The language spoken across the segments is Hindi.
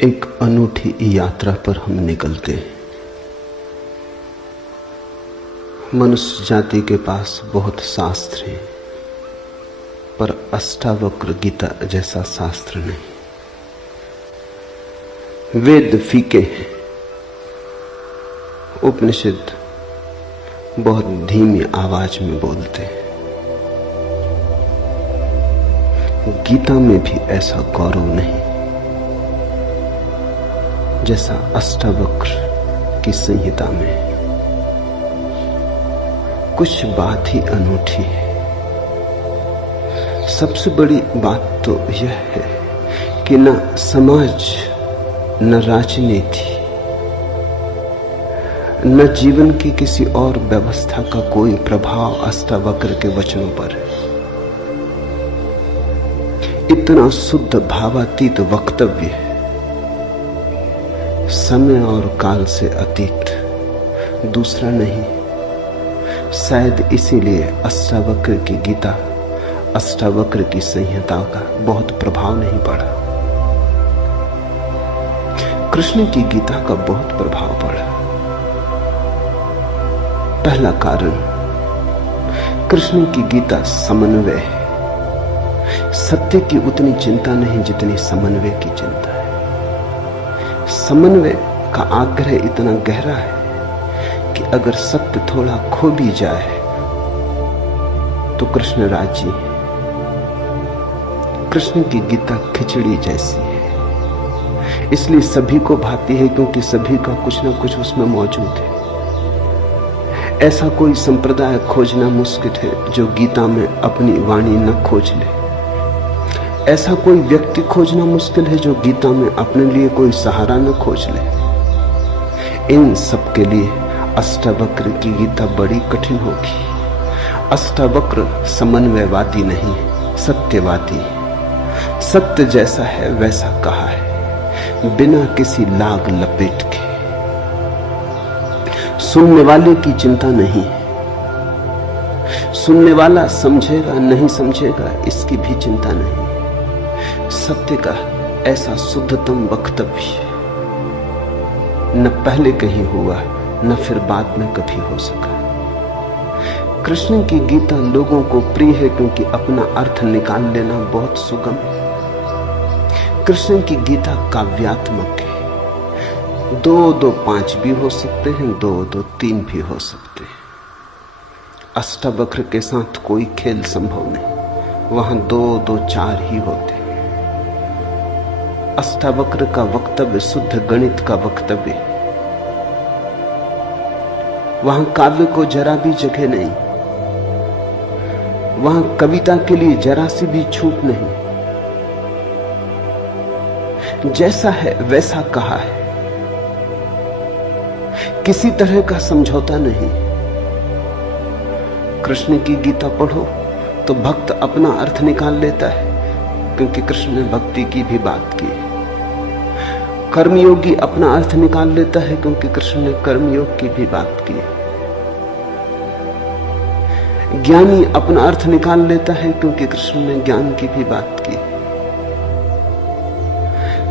एक अनूठी यात्रा पर हम निकलते हैं। मनुष्य जाति के पास बहुत शास्त्र हैं, पर अष्टावक्र गीता जैसा शास्त्र नहीं। वेद फीके हैं, उपनिषद बहुत धीमी आवाज में बोलते हैं। गीता में भी ऐसा गौरव नहीं जैसा अष्टावक्र की संहिता में। कुछ बात ही अनूठी है। सबसे बड़ी बात तो यह है कि न समाज, न राजनीति, न जीवन की किसी और व्यवस्था का कोई प्रभाव अष्टावक्र के वचनों पर है। इतना शुद्ध भावातीत वक्तव्य है, समय और काल से अतीत, दूसरा नहीं। शायद इसीलिए अष्टावक्र की गीता, अष्टावक्र की संहिता का बहुत प्रभाव नहीं पड़ा। कृष्ण की गीता का बहुत प्रभाव पड़ा। पहला कारण, कृष्ण की गीता समन्वय है। सत्य की उतनी चिंता नहीं जितनी समन्वय की चिंता है। समन्वय का आग्रह इतना गहरा है कि अगर सत्य थोड़ा खो भी जाए तो कृष्ण राजी है। कृष्ण की गीता खिचड़ी जैसी है, इसलिए सभी को भाती है, क्योंकि सभी का कुछ ना कुछ उसमें मौजूद है। ऐसा कोई संप्रदाय खोजना मुश्किल है जो गीता में अपनी वाणी न खोज ले। ऐसा कोई व्यक्ति खोजना मुश्किल है जो गीता में अपने लिए कोई सहारा न खोज ले। इन सब के लिए अष्टावक्र की गीता बड़ी कठिन होगी। अष्टावक्र समन्वयवादी नहीं, सत्यवादी। सत्य जैसा है वैसा कहा है, बिना किसी लाग लपेट के। सुनने वाले की चिंता नहीं, सुनने वाला समझेगा नहीं समझेगा इसकी भी चिंता नहीं। सत्य का ऐसा शुद्धतम वक्तव्य न पहले कहीं हुआ, न फिर बाद में कभी हो सका। कृष्ण की गीता लोगों को प्रिय है क्योंकि अपना अर्थ निकाल लेना बहुत सुगम है। कृष्ण की गीता काव्यात्मक है। 2-2-5 भी हो सकते हैं, 2-2-3 भी हो सकते हैं। अष्टावक्र के साथ कोई खेल संभव नहीं, वहां 2-2-4 ही होते हैं। अष्टावक्र का वक्तव्य शुद्ध गणित का वक्तव्य, वहां काव्य को जरा भी जगह नहीं, वहां कविता के लिए जरा सी भी छूट नहीं। जैसा है वैसा कहा है, किसी तरह का समझौता नहीं। कृष्ण की गीता पढ़ो तो भक्त अपना अर्थ निकाल लेता है, क्योंकि कृष्ण ने भक्ति की भी बात की। कर्मयोगी अपना अर्थ निकाल लेता है, क्योंकि कृष्ण ने कर्मयोग की भी बात की। ज्ञानी अपना अर्थ निकाल लेता है, क्योंकि कृष्ण ने ज्ञान की भी बात की।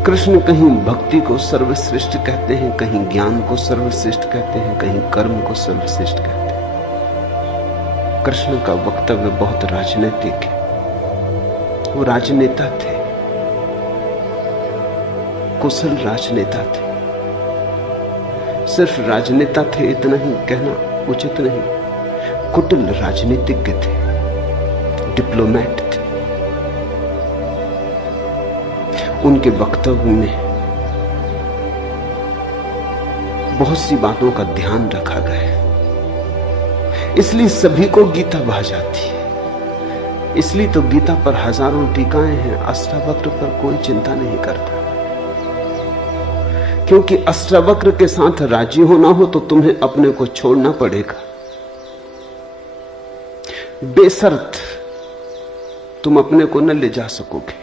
कृष्ण कहीं भक्ति को सर्वश्रेष्ठ कहते हैं, कहीं ज्ञान को सर्वश्रेष्ठ कहते हैं, कहीं कर्म को सर्वश्रेष्ठ कहते हैं। कृष्ण का वक्तव्य बहुत राजनीतिक है। वो राजनेता थे, कुशल राजनेता थे। सिर्फ राजनेता थे इतना ही कहना उचित नहीं, कुटिल राजनीतिज्ञ थे, डिप्लोमैट थे। उनके वक्तव्य में बहुत सी बातों का ध्यान रखा गया है, इसलिए सभी को गीता भा जाती है। इसलिए तो गीता पर हजारों टीकाएं हैं, अष्टावक्र पर कोई चिंता नहीं करता। क्योंकि अष्टावक्र के साथ राजी होना हो तो तुम्हें अपने को छोड़ना पड़ेगा। बेशर्त तुम अपने को न ले जा सकोगे,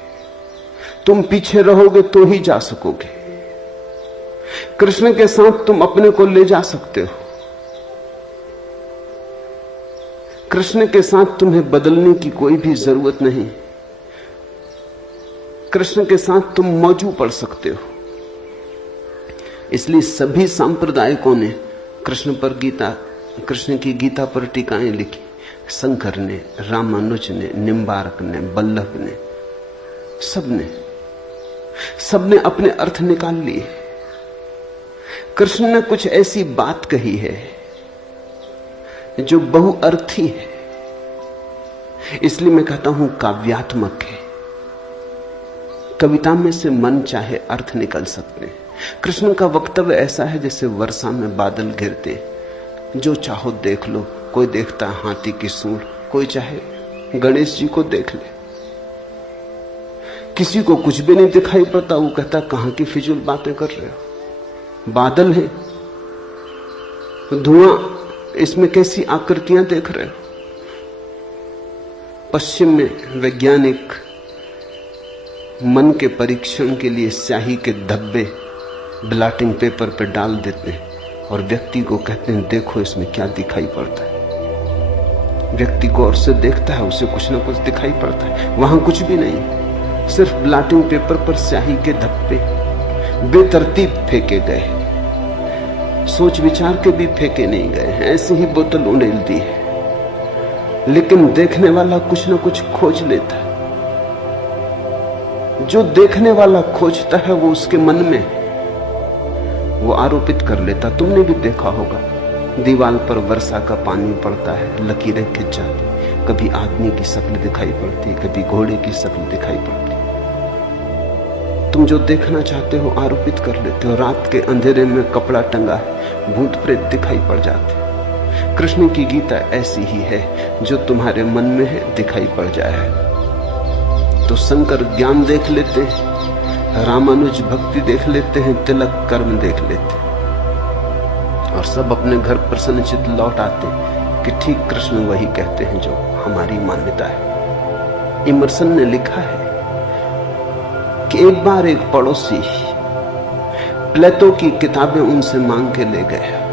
तुम पीछे रहोगे तो ही जा सकोगे। कृष्ण के साथ तुम अपने को ले जा सकते हो। कृष्ण के साथ तुम्हें बदलने की कोई भी जरूरत नहीं। कृष्ण के साथ तुम मौजू पड़ सकते हो। इसलिए सभी सांप्रदायिकों ने कृष्ण की गीता पर टीकाएं लिखी। शंकर ने, रामानुज ने, निम्बार्क ने, बल्लभ ने, सबने अपने अर्थ निकाल लिए। कृष्ण ने कुछ ऐसी बात कही है जो बहुअर्थी है, इसलिए मैं कहता हूं काव्यात्मक है। कविता में से मन चाहे अर्थ निकल सकते हैं। कृष्ण का वक्तव्य ऐसा है जैसे वर्षा में बादल गिरते, जो चाहो देख लो। कोई देखता हाथी की सूंड, कोई चाहे गणेश जी को देख ले। किसी को कुछ भी नहीं दिखाई पड़ता, वो कहता कहां की फिजूल बातें कर रहे हो, बादल है, धुआं, इसमें कैसी आकृतियां देख रहे हो। पश्चिम में वैज्ञानिक मन के परीक्षण के लिए स्याही के धब्बे ब्लॉटिंग पेपर पर डाल देते हैं और व्यक्ति को कहते हैं देखो इसमें क्या दिखाई पड़ता है। व्यक्ति को और से देखता है, उसे कुछ ना कुछ दिखाई पड़ता है। वहां कुछ भी नहीं, सिर्फ ब्लॉटिंग पेपर पर स्याही के धब्बे बेतरतीब फेंके गए, सोच विचार के भी फेंके नहीं गए हैं, ऐसे ही बोतल उड़ेल दी है। लेकिन देखने वाला कुछ ना कुछ खोज लेता है। जो देखने वाला खोजता है वो उसके मन में वो आरोपित कर लेता। तुमने भी देखा होगा, दीवार पर वर्षा का पानी पड़ता है, लकीरें खिंच जाती, कभी आदमी की शक्ल दिखाई पड़ती, कभी घोड़े की शक्ल दिखाई पड़ती। तुम जो देखना चाहते हो आरोपित कर लेते हो। रात के अंधेरे में कपड़ा टंगा है, भूत प्रेत दिखाई पड़ जाते। कृष्ण की गीता ऐसी ही है, जो तुम्हारे मन में है दिखाई पड़ जाए। तो शंकर ज्ञान देख लेते हैं, रामानुज भक्ति देख लेते हैं, तिलक कर्म देख लेते हैं, और सब अपने घर प्रसन्नचित्त लौट आते कि ठीक कृष्ण वही कहते हैं जो हमारी मान्यता है। इमर्सन ने लिखा है कि एक बार एक पड़ोसी प्लेटो की किताबें उनसे मांग के ले गया।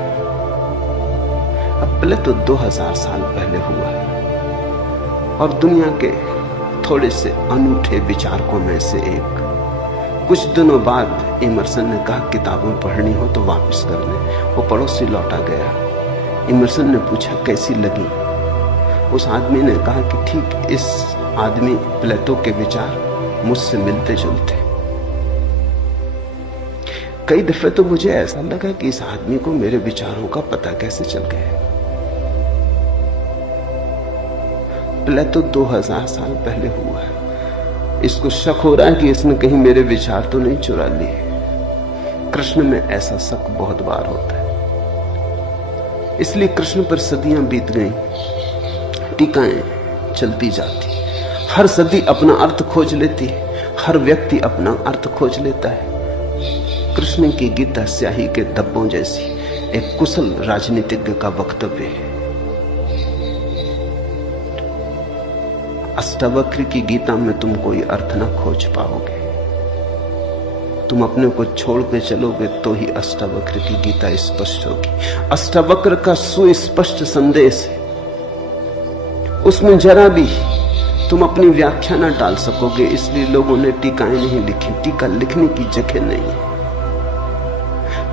अब प्लेटो 2000 साल पहले हुआ है और दुनिया के थोड़े से अनूठे विचारकों में से एक। कुछ दिनों बाद इमर्सन ने कहा किताबें पढ़नी हो तो वापस कर ले। वो पड़ोसी लौटा गया। इमर्सन ने पूछा कैसी लगी। उस आदमी ने कहा कि ठीक इस आदमी प्लेटो के विचार मुझसे मिलते जुलते। कई दफे तो मुझे ऐसा लगा कि इस आदमी को मेरे विचारों का पता कैसे चल गया। प्लेटो 2000 साल पहले हुआ है। इसको शक हो रहा है कि इसने कहीं मेरे विचार तो नहीं चुरा लिए। कृष्ण में ऐसा शक बहुत बार होता है। इसलिए कृष्ण पर सदियां बीत गई, टीकाएं चलती जाती, हर सदी अपना अर्थ खोज लेती है, हर व्यक्ति अपना अर्थ खोज लेता है। कृष्ण की गीता स्याही के धब्बों जैसी एक कुशल राजनीतिज्ञ का वक्तव्य है। अष्टावक्र की गीता में तुम कोई अर्थ न खोज पाओगे। तुम अपने को छोड़ के चलोगे तो ही अष्टावक्र की गीता स्पष्ट होगी। अष्टावक्र का सुस्पष्ट संदेश है, उसमें जरा भी तुम अपनी व्याख्या न डाल सकोगे। इसलिए लोगों ने टीकाएं नहीं लिखी। टीका लिखने की जगह नहीं है,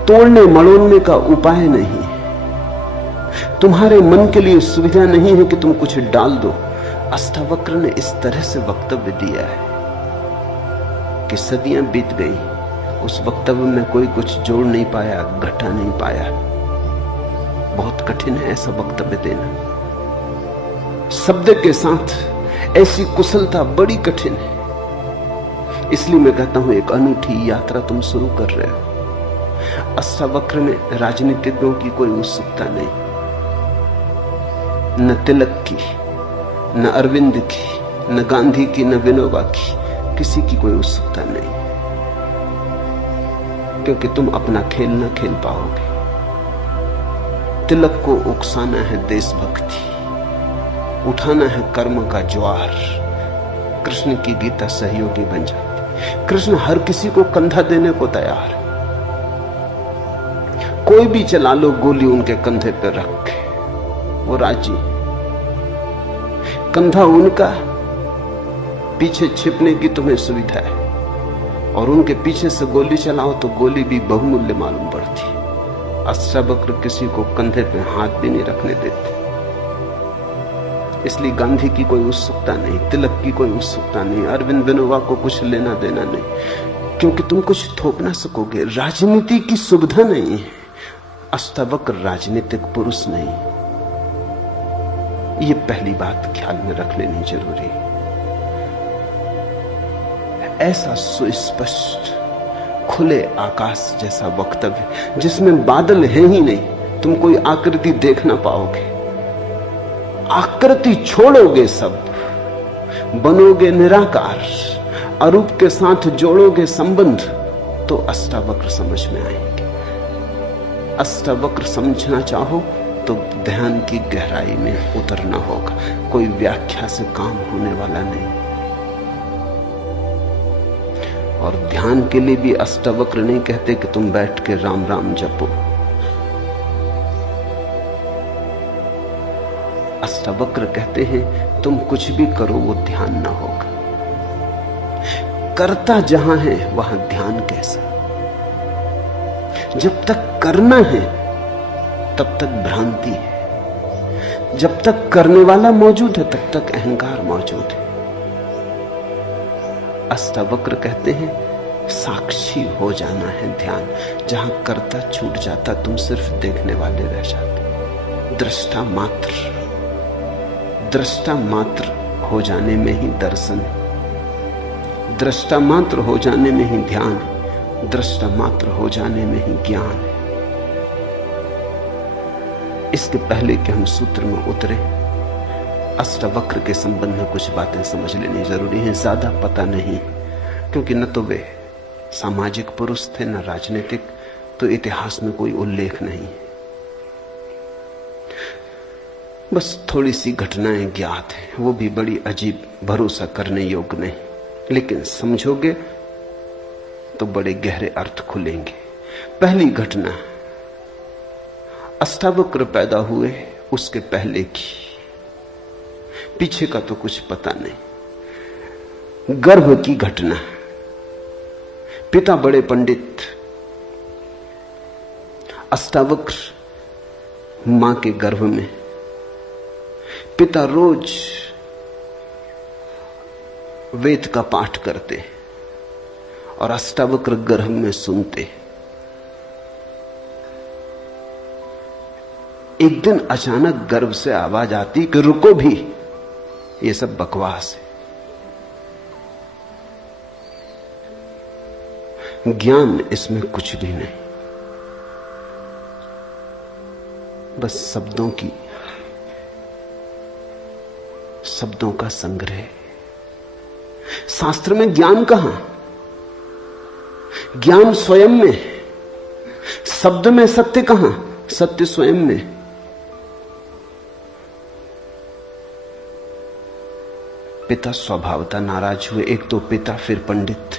तोड़ने मड़ोड़ने का उपाय नहीं है, तुम्हारे मन के लिए सुविधा नहीं है कि तुम कुछ डाल दो। अष्टावक्र ने इस तरह से वक्तव्य दिया है कि सदियां बीत गई, उस वक्तव्य में कोई कुछ जोड़ नहीं पाया, घटा नहीं पाया। बहुत कठिन है ऐसा वक्तव्य देना। शब्द के साथ ऐसी कुशलता बड़ी कठिन है। इसलिए मैं कहता हूं एक अनूठी यात्रा तुम शुरू कर रहे हो। अष्टावक्र में राजनीतिज्ञों की कोई उत्सुकता नहीं, न तिलक की, न अरविंद की, न गांधी की, न विनोबा की, किसी की कोई उत्सुकता नहीं, क्योंकि तुम अपना खेल न खेल पाओगे। तिलक को उकसाना है देशभक्ति, उठाना है कर्म का ज्वार। कृष्ण की गीता सहयोगी बन जाती। कृष्ण हर किसी को कंधा देने को तैयार है। कोई भी चला लो गोली उनके कंधे पर रख के, वो राजी। कंधा उनका, पीछे छिपने की तुम्हें सुविधा है। और उनके पीछे से गोली चलाओ तो गोली भी बहुमूल्य मालूम पड़ती। अष्टावक्र किसी को कंधे पे हाथ भी नहीं रखने देते। इसलिए गांधी की कोई उत्सुकता नहीं, तिलक की कोई उत्सुकता नहीं, अरविंद विनोबा को कुछ लेना देना नहीं, क्योंकि तुम कुछ थोप ना सकोगे। राजनीति की सुविधा नहीं है। अष्टावक्र राजनीतिक पुरुष नहीं। ये पहली बात ख्याल में रख लेनी जरूरी है। ऐसा सुस्पष्ट खुले आकाश जैसा वक्तव्य जिसमें बादल है ही नहीं, तुम कोई आकृति देख ना पाओगे। आकृति छोड़ोगे, सब बनोगे निराकार, अरूप के साथ जोड़ोगे संबंध, तो अष्टावक्र समझ में आएंगे। अष्टावक्र समझना चाहो तो ध्यान की गहराई में उतरना होगा। कोई व्याख्या से काम होने वाला नहीं। और ध्यान के लिए भी अष्टावक्र नहीं कहते कि तुम बैठ के राम राम जपो। अष्टावक्र कहते हैं तुम कुछ भी करो वो ध्यान ना होगा। करता जहां है वहां ध्यान कैसा। जब तक करना है तब तक भ्रांति है। जब तक करने वाला मौजूद है तब तक अहंकार मौजूद है। अष्टावक्र कहते हैं साक्षी हो जाना है ध्यान। जहां करता छूट जाता तुम सिर्फ देखने वाले रह जाते। दृष्टा मात्र, दृष्टा मात्र हो जाने में ही दर्शन, दृष्टा मात्र हो जाने में ही ध्यान, दृष्टा मात्र हो जाने में ही ज्ञान है। इसके पहले कि हम सूत्र में उतरे, अष्टावक्र के संबंध में कुछ बातें समझ लेनी जरूरी है। ज्यादा पता नहीं, क्योंकि न तो वे सामाजिक पुरुष थे न राजनीतिक, तो इतिहास में कोई उल्लेख नहीं। बस थोड़ी सी घटनाएं ज्ञात हैं, वो भी बड़ी अजीब, भरोसा करने योग्य नहीं, लेकिन समझोगे तो बड़े गहरे अर्थ खुलेंगे। पहली घटना अष्टावक्र पैदा हुए उसके पहले की, पीछे का तो कुछ पता नहीं। गर्भ की घटना। पिता बड़े पंडित, अष्टावक्र मां के गर्भ में। पिता रोज वेद का पाठ करते और अष्टावक्र गर्भ में सुनते। एक दिन अचानक गर्भ से आवाज आती कि रुको भी, ये सब बकवास है, ज्ञान इसमें कुछ भी नहीं, बस शब्दों का संग्रह। शास्त्र में ज्ञान कहां? ज्ञान स्वयं में, शब्द में सत्य कहां? सत्य स्वयं में। पिता स्वभावतः नाराज हुए। एक तो पिता, फिर पंडित,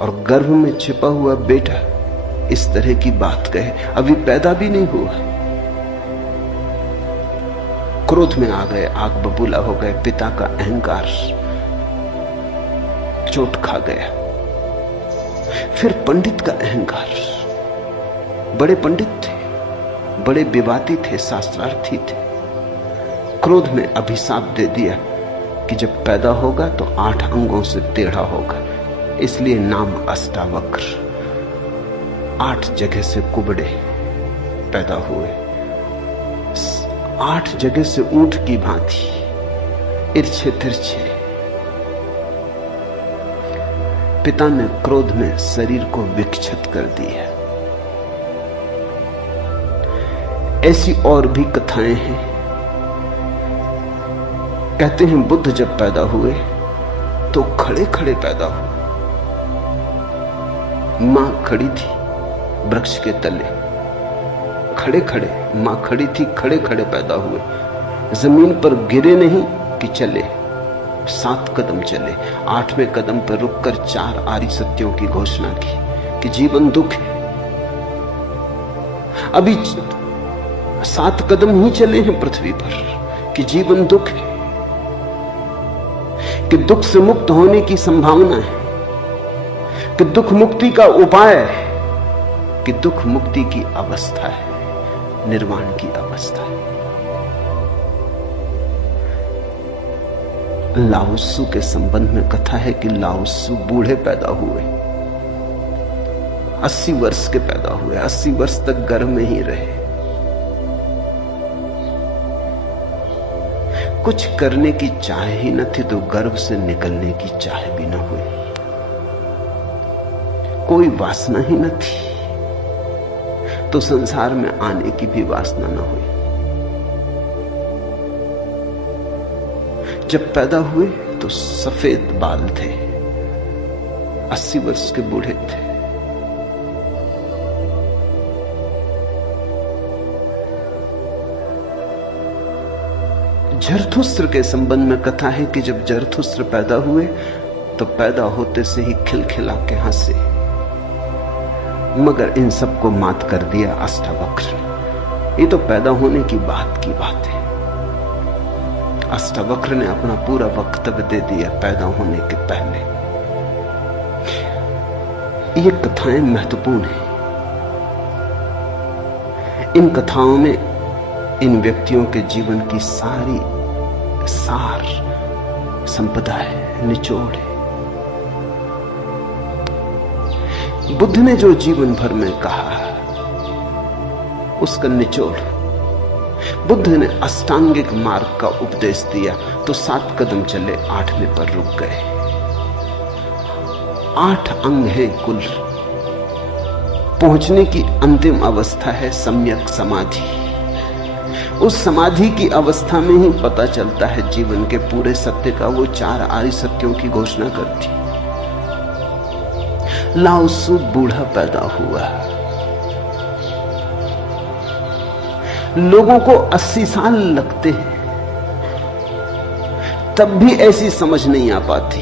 और गर्भ में छिपा हुआ बेटा इस तरह की बात कहे, अभी पैदा भी नहीं हुआ। क्रोध में आ गए, आग बबूला हो गए। पिता का अहंकार चोट खा गया। फिर पंडित का अहंकार। बड़े पंडित थे, बड़े विवादी थे, शास्त्रार्थी थे। क्रोध में अभिशाप दे दिया कि जब पैदा होगा तो 8 अंगों से टेढ़ा होगा, इसलिए नाम अष्टावक्र। 8 जगह से कुबड़े पैदा हुए, 8 जगह से ऊंट की भांति इर्छे तिरछे। पिता ने क्रोध में शरीर को विक्षत कर दिया। ऐसी और भी कथाएं हैं। कहते हैं बुद्ध जब पैदा हुए तो खड़े खड़े पैदा हुए। मां खड़ी थी वृक्ष के तले, खड़े खड़े मां खड़ी थी, खड़े खड़े पैदा हुए। जमीन पर गिरे नहीं कि चले, 7 कदम चले। 8वें कदम पर रुककर 4 आर्य सत्यों की घोषणा की कि जीवन दुख है। अभी 7 कदम ही चले हैं पृथ्वी पर कि जीवन दुख है, कि दुख से मुक्त होने की संभावना है, कि दुख मुक्ति का उपाय है, कि दुख मुक्ति की अवस्था है, निर्वाण की अवस्था है। लाओत्सु के संबंध में कथा है कि लाओत्सु बूढ़े पैदा हुए, 80 वर्ष के पैदा हुए, 80 वर्ष तक गर्भ में ही रहे। कुछ करने की चाह ही न थी तो गर्भ से निकलने की चाह भी न हुई, कोई वासना ही न थी तो संसार में आने की भी वासना न हुई। जब पैदा हुए तो सफेद बाल थे, 80 वर्ष के बूढ़े थे। जरथुस्त्र के संबंध में कथा है कि जब जरथुस्त्र पैदा हुए तो पैदा होते से ही खिलखिला के हंसे, मगर इन सबको मात कर दिया अष्टावक्र। ये तो पैदा होने की बात है। अष्टावक्र ने अपना पूरा वक्तव्य दे दिया पैदा होने के पहले। ये कथाएं महत्वपूर्ण हैं। इन कथाओं में इन व्यक्तियों के जीवन की सारी सार संपदा है, निचोड़ है। बुद्ध ने जो जीवन भर में कहा उसका निचोड़। बुद्ध ने अष्टांगिक मार्ग का उपदेश दिया तो 7 कदम चले, 8वें पर रुक गए। 8 अंग है कुल। पहुंचने की अंतिम अवस्था है सम्यक समाधि। उस समाधि की अवस्था में ही पता चलता है जीवन के पूरे सत्य का। वो 4 आर्य सत्यों की घोषणा करती। लाओत्सु बूढ़ा पैदा हुआ। लोगों को 80 साल लगते हैं, तब भी ऐसी समझ नहीं आ पाती।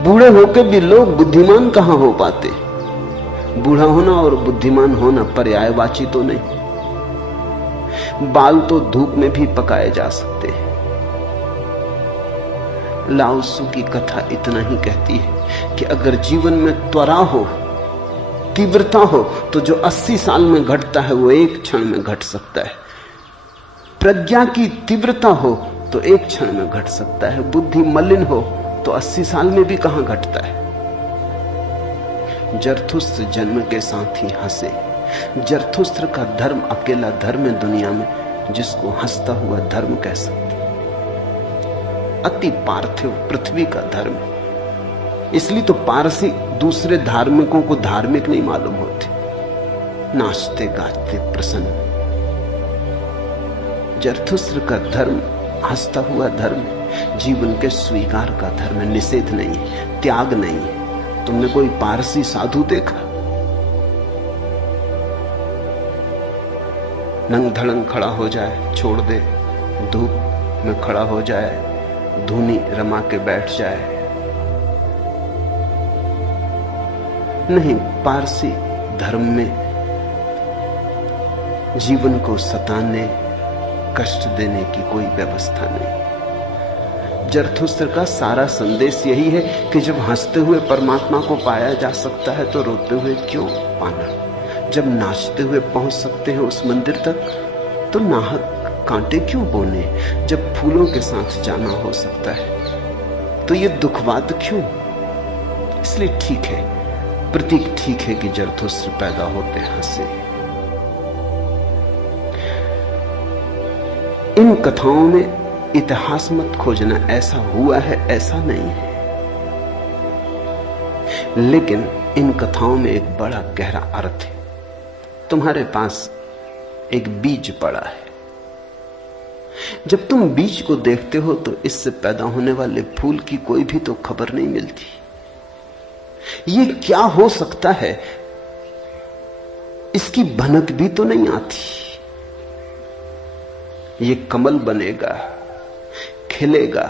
बूढ़े होकर भी लोग बुद्धिमान कहां हो पाते। बूढ़ा होना और बुद्धिमान होना पर्यायवाची तो नहीं। बाल तो धूप में भी पकाए जा सकते हैं। लाओत्सु की कथा इतना ही कहती है कि अगर जीवन में त्वरा हो, तीव्रता हो, तो जो 80 साल में घटता है वो 1 क्षण में घट सकता है। प्रज्ञा की तीव्रता हो तो 1 क्षण में घट सकता है। बुद्धि मलिन हो तो 80 साल में भी कहां घटता है। जरथुस्त्र जन्म के साथ ही हंसे। जरथुस्त्र का धर्म अकेला धर्म है दुनिया में जिसको हंसता हुआ धर्म कह सकते। अति पार्थिव पृथ्वी का धर्म। इसलिए तो पारसी दूसरे धार्मिकों को धार्मिक नहीं मालूम होते। नाचते गाते प्रसन्न। जरथुस्त्र का धर्म हंसता हुआ धर्म, जीवन के स्वीकार का धर्म, निषेध नहीं है, त्याग नहीं है। तुमने कोई पारसी साधु देखा? नंग धड़ंग खड़ा हो जाए, छोड़ दे, धूप में खड़ा हो जाए, धूनी रमा के बैठ जाए। नहीं, पारसी धर्म में जीवन को सताने, कष्ट देने की कोई व्यवस्था नहीं। जरथुस्त्र का सारा संदेश यही है कि जब हंसते हुए परमात्मा को पाया जा सकता है तो रोते हुए क्यों पाना। जब नाचते हुए पहुंच सकते हैं उस मंदिर तक तो नाहक कांटे क्यों बोने। जब फूलों के साथ जाना हो सकता है तो ये दुखवाद क्यों। इसलिए ठीक है, प्रतीक ठीक है कि जरथुस्त्र पैदा होते हंसे। इन कथाओं में इतिहास मत खोजना, ऐसा हुआ है ऐसा नहीं है। लेकिन इन कथाओं में एक बड़ा गहरा अर्थ है। तुम्हारे पास एक बीज पड़ा है। जब तुम बीज को देखते हो तो इससे पैदा होने वाले फूल की कोई भी तो खबर नहीं मिलती। ये क्या हो सकता है, इसकी भनक भी तो नहीं आती। ये कमल बनेगा, खिलेगा,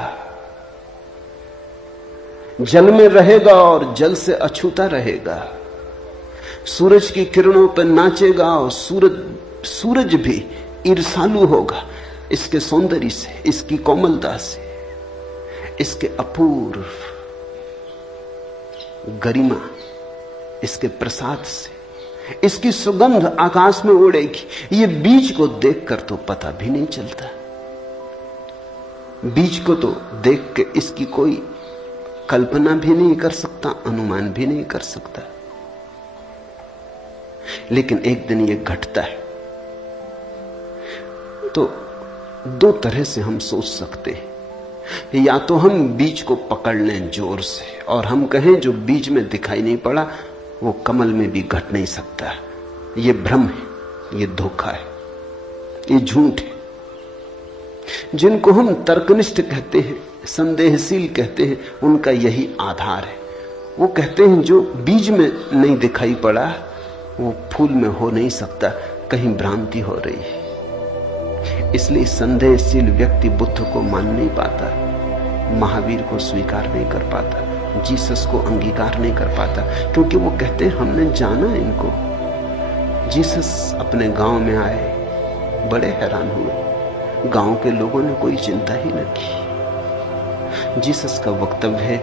जल में रहेगा और जल से अछूता रहेगा, सूरज की किरणों पर नाचेगा और सूरज भी ईर्ष्यालु होगा इसके सौंदर्य से, इसकी कोमलता से। इसके अपूर्व गरिमा, इसके प्रसाद से इसकी सुगंध आकाश में उड़ेगी। ये बीज को देखकर तो पता भी नहीं चलता। बीज को तो देख के इसकी कोई कल्पना भी नहीं कर सकता, अनुमान भी नहीं कर सकता। लेकिन एक दिन ये घटता है। तो दो तरह से हम सोच सकते हैं। या तो हम बीज को पकड़ लें जोर से और हम कहें जो बीज में दिखाई नहीं पड़ा वो कमल में भी घट नहीं सकता। ये भ्रम है, ये धोखा है, ये झूठ है। जिनको हम तर्कनिष्ठ कहते हैं, संदेहशील कहते हैं, उनका यही आधार है। वो कहते हैं जो बीज में नहीं दिखाई पड़ा वो फूल में हो नहीं सकता, कहीं भ्रांति हो रही है। इसलिए संदेहशील व्यक्ति बुद्ध को मान नहीं पाता, महावीर को स्वीकार नहीं कर पाता, जीसस को अंगीकार नहीं कर पाता, क्योंकि वो कहते हैं हमने जाना इनको। जीसस अपने गांव में आए, बड़े हैरान हुए, गांव के लोगों ने कोई चिंता ही न की। जीसस का वक्तव्य है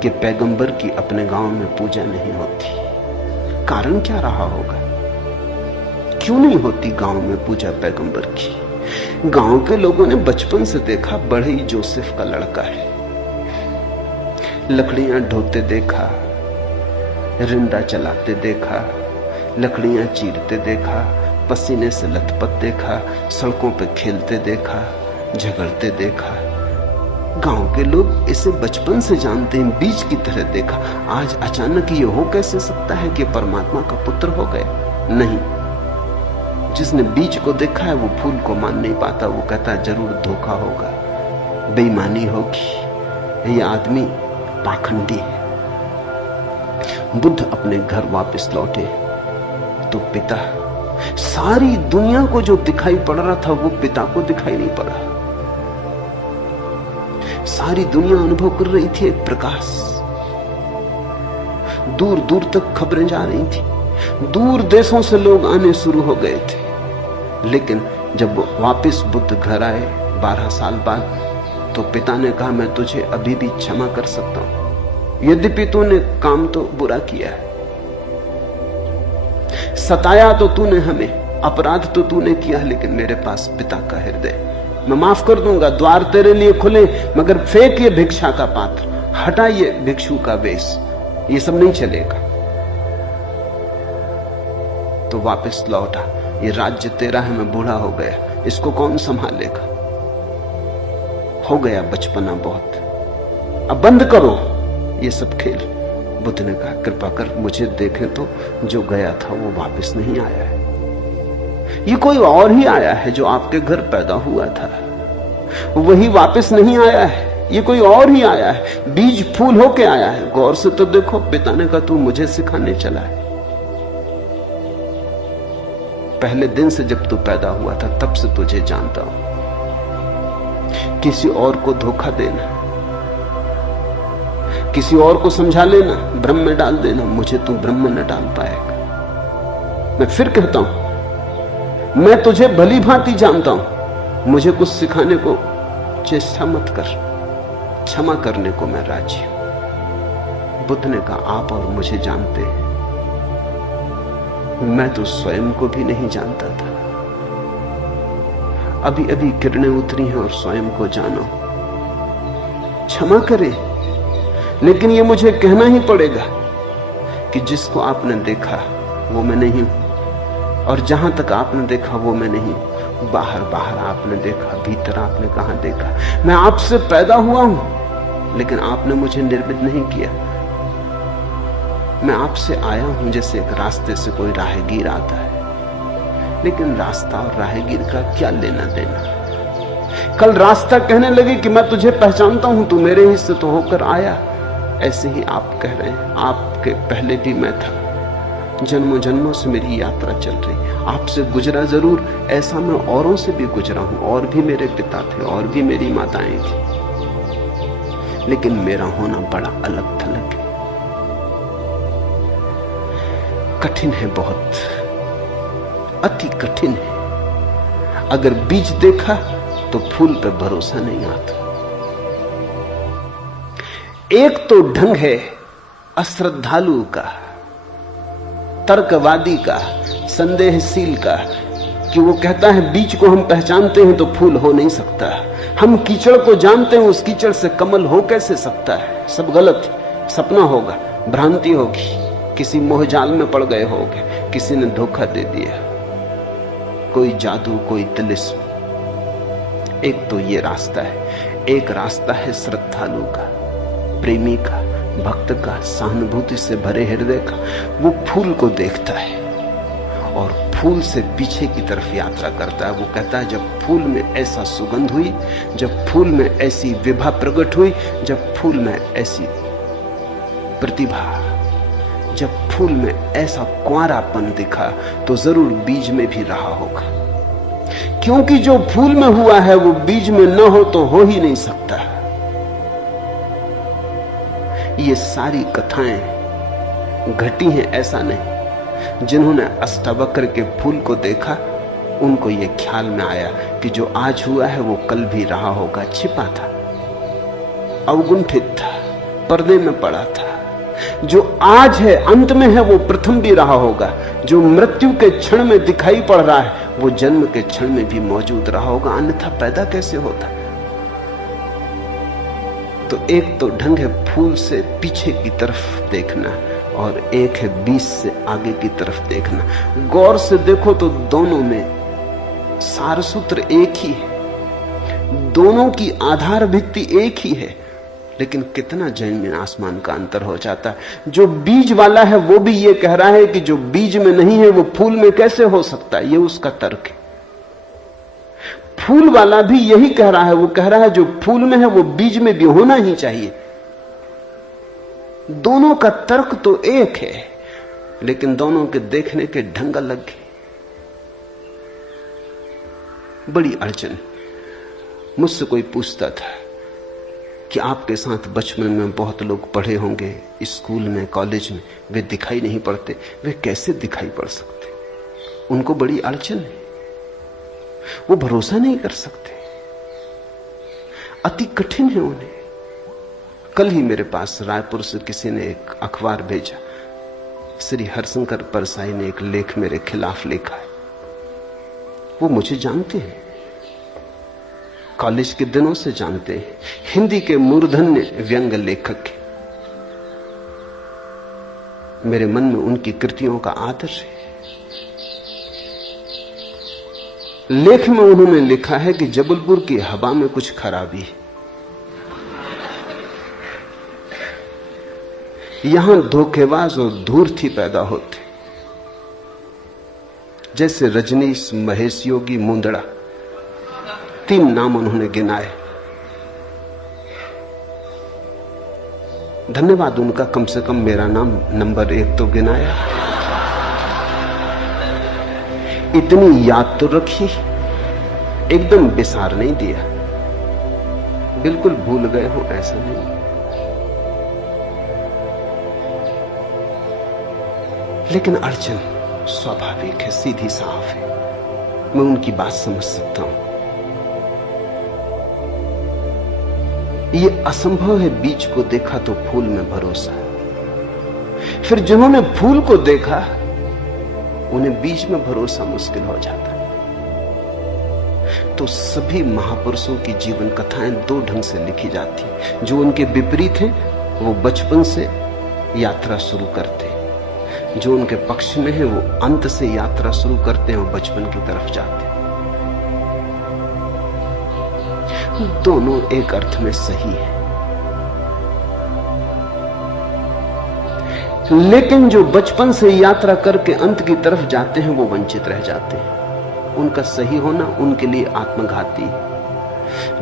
कि पैगंबर की अपने गांव में पूजा नहीं होती। कारण क्या रहा होगा? क्यों नहीं होती गांव में पूजा पैगंबर की? गांव के लोगों ने बचपन से देखा, बड़े ही जोसेफ का लड़का है, लकड़ियां ढोते देखा, रिंदा चलाते देखा, लकड़ियां चीरते देखा, पसीने से लथपथ देखा, सड़कों पे खेलते देखा, झगड़ते देखा। गांव के लोग इसे बचपन से जानते हैं, बीज की तरह देखा। आज अचानक ये हो कैसे सकता है कि परमात्मा का पुत्र हो गए? नहीं, जिसने बीज को देखा है वो फूल को मान नहीं पाता। वो कहता है जरूर धोखा होगा, बेईमानी होगी, ये आदमी पाखंडी है। बुद्ध अपने घर वापस लौटे तो पिता, सारी दुनिया को जो दिखाई पड़ रहा था वो पिता को दिखाई नहीं पड़ा। सारी दुनिया अनुभव कर रही थी एक प्रकाश, दूर दूर तक खबरें जा रही थी, दूर देशों से लोग आने शुरू हो गए थे। लेकिन जब वापस बुद्ध घर आए 12 साल बाद, तो पिता ने कहा मैं तुझे अभी भी क्षमा कर सकता हूं, यद्यपि तूने काम तो बुरा किया है, सताया तो तूने हमें, अपराध तो तूने किया, लेकिन मेरे पास पिता का हृदय, मैं माफ कर दूंगा, द्वार तेरे लिए खुले, मगर फेंक ये भिक्षा का पात्र, हटा ये भिक्षु का वेश, ये सब नहीं चलेगा। तो वापस लौटा, ये राज्य तेरा है, मैं बूढ़ा हो गया, इसको कौन संभालेगा? हो गया बचपना बहुत, अब बंद करो ये सब खेल। बुद्ध ने कहा कृपा कर मुझे देखें तो, जो गया था वो वापस नहीं आया है, ये कोई और ही आया है जो आपके घर पैदा हुआ था, वही वापस नहीं आया है, ये कोई और ही आया है, बीज फूल होके आया है। गौर से तो देखो। पिता ने कहा तू मुझे सिखाने चला है, पहले दिन से जब तू पैदा हुआ था तब से तुझे जानता हूं। किसी और को धोखा देना, किसी और को समझा लेना, भ्रम में डाल देना, मुझे तू भ्रम में न डाल पाएगा। मैं फिर कहता हूं, मैं तुझे भली भांति जानता हूं, मुझे कुछ सिखाने को चेष्टा मत कर, क्षमा करने को मैं राजी हूं। बुद्ध ने कहा आप और मुझे जानते हैं, मैं तो स्वयं को भी नहीं जानता था, अभी अभी किरणें उतरी हैं और स्वयं को जानो। क्षमा करें, लेकिन ये मुझे कहना ही पड़ेगा कि जिसको आपने देखा वो मैं नहीं हूं, और जहां तक आपने देखा वो मैं नहीं। बाहर बाहर आपने देखा, भीतर आपने कहां देखा? मैं आपसे पैदा हुआ हूं, लेकिन आपने मुझे निर्मित नहीं किया। मैं आपसे आया हूं जैसे एक रास्ते से कोई राहगीर आता है, लेकिन रास्ता और राहगीर का क्या लेना देना? कल रास्ता कहने लगे कि मैं तुझे पहचानता हूं, तू मेरे हिस्से तो होकर आया। ऐसे ही आप कह रहे हैं आपके पहले भी मैं था, जन्मों जन्मों से मेरी यात्रा चल रही, आपसे गुजरा जरूर, ऐसा मैं औरों से भी गुजरा हूं, और भी मेरे पिता थे, और भी मेरी माताएं थी, लेकिन मेरा होना बड़ा अलग थलग है, कठिन है, बहुत अति कठिन है। अगर बीज देखा तो फूल पे भरोसा नहीं आता, एक तो ढंग है अश्रद्धालु का, तर्कवादी का, संदेहशील का, कि वो कहता है बीज को हम पहचानते हैं तो फूल हो नहीं सकता, हम कीचड़ को जानते हैं उस कीचड़ से कमल हो कैसे सकता है, सब गलत, सपना होगा, भ्रांति होगी, किसी मोहजाल में पड़ गए होगे, किसी ने धोखा दे दिया, कोई जादू, कोई तिलिस्म। एक तो ये रास्ता है, एक रास्ता है श्रद्धालु का, प्रेमी का, भक्त का, सहानुभूति से भरे हृदय का। वो फूल को देखता है और फूल से पीछे की तरफ यात्रा करता है। वो कहता है जब फूल में ऐसा सुगंध हुई, जब फूल में ऐसी विभा प्रकट हुई, जब फूल में ऐसी प्रतिभा, जब फूल में ऐसा कुंवारापन दिखा, तो जरूर बीज में भी रहा होगा, क्योंकि जो फूल में हुआ है वो बीज में न हो तो हो ही नहीं सकता। ये सारी कथाएं घटी हैं ऐसा नहीं। जिन्होंने अष्टावक्र के फूल को देखा उनको ये ख्याल में आया कि जो आज हुआ है वो कल भी रहा होगा, छिपा था, अवगुंठित था, पर्दे में पड़ा था। जो आज है अंत में है वो प्रथम भी रहा होगा, जो मृत्यु के क्षण में दिखाई पड़ रहा है वो जन्म के क्षण में भी मौजूद रहा होगा, अन्यथा पैदा कैसे होता। तो एक तो ढंग है फूल से पीछे की तरफ देखना और एक है बीज से आगे की तरफ देखना। गौर से देखो तो दोनों में सारसूत्र एक ही है, दोनों की आधार भित्ति एक ही है, लेकिन कितना जमीन आसमान का अंतर हो जाता है। जो बीज वाला है वो भी ये कह रहा है कि जो बीज में नहीं है वो फूल में कैसे हो सकता है, ये उसका तर्क है। फूल वाला भी यही कह रहा है, वो कह रहा है जो फूल में है वो बीज में भी होना ही चाहिए। दोनों का तर्क तो एक है, लेकिन दोनों के देखने के ढंग अलग है। बड़ी अड़चन। मुझसे कोई पूछता था कि आपके साथ बचपन में बहुत लोग पढ़े होंगे, स्कूल में, कॉलेज में, वे दिखाई नहीं पड़ते, वे कैसे दिखाई पड़ सकते? उनको बड़ी अड़चन है, वो भरोसा नहीं कर सकते, अति कठिन है उन्हें। कल ही मेरे पास रायपुर से किसी ने एक अखबार भेजा, श्री हरशंकर परसाई ने एक लेख मेरे खिलाफ लिखा है। वो मुझे जानते हैं, कॉलेज के दिनों से जानते हैं, हिंदी के मूर्धन्य व्यंग्य लेखक हैं। मेरे मन में उनकी कृतियों का आदर है। लेख में उन्होंने लिखा है कि जबलपुर की हवा में कुछ खराबी है, यहां धोखेबाज और धूर्ती पैदा होते, जैसे रजनीश, महेश योगी, मुंदड़ा, 3 नाम उन्होंने गिनाए। धन्यवाद उनका, कम से कम मेरा नाम नंबर 1 तो गिनाया। इतनी याद तो रखी, एकदम बिसार नहीं दिया, बिल्कुल भूल गए हो ऐसा नहीं। लेकिन अड़चन स्वाभाविक है, सीधी साफ है, मैं उनकी बात समझ सकता हूं। ये असंभव है बीज को देखा तो फूल में भरोसा। फिर जिन्होंने फूल को देखा उन्हें बीज में भरोसा मुश्किल हो जाता है। तो सभी महापुरुषों की जीवन कथाएं 2 ढंग से लिखी जाती हैं। जो उनके विपरीत हैं वो बचपन से यात्रा शुरू करते हैं, जो उनके पक्ष में है वो अंत से यात्रा शुरू करते हैं और बचपन की तरफ जाते हैं। दोनों एक अर्थ में सही है, लेकिन जो बचपन से यात्रा करके अंत की तरफ जाते हैं वो वंचित रह जाते हैं। उनका सही होना उनके लिए आत्मघाती।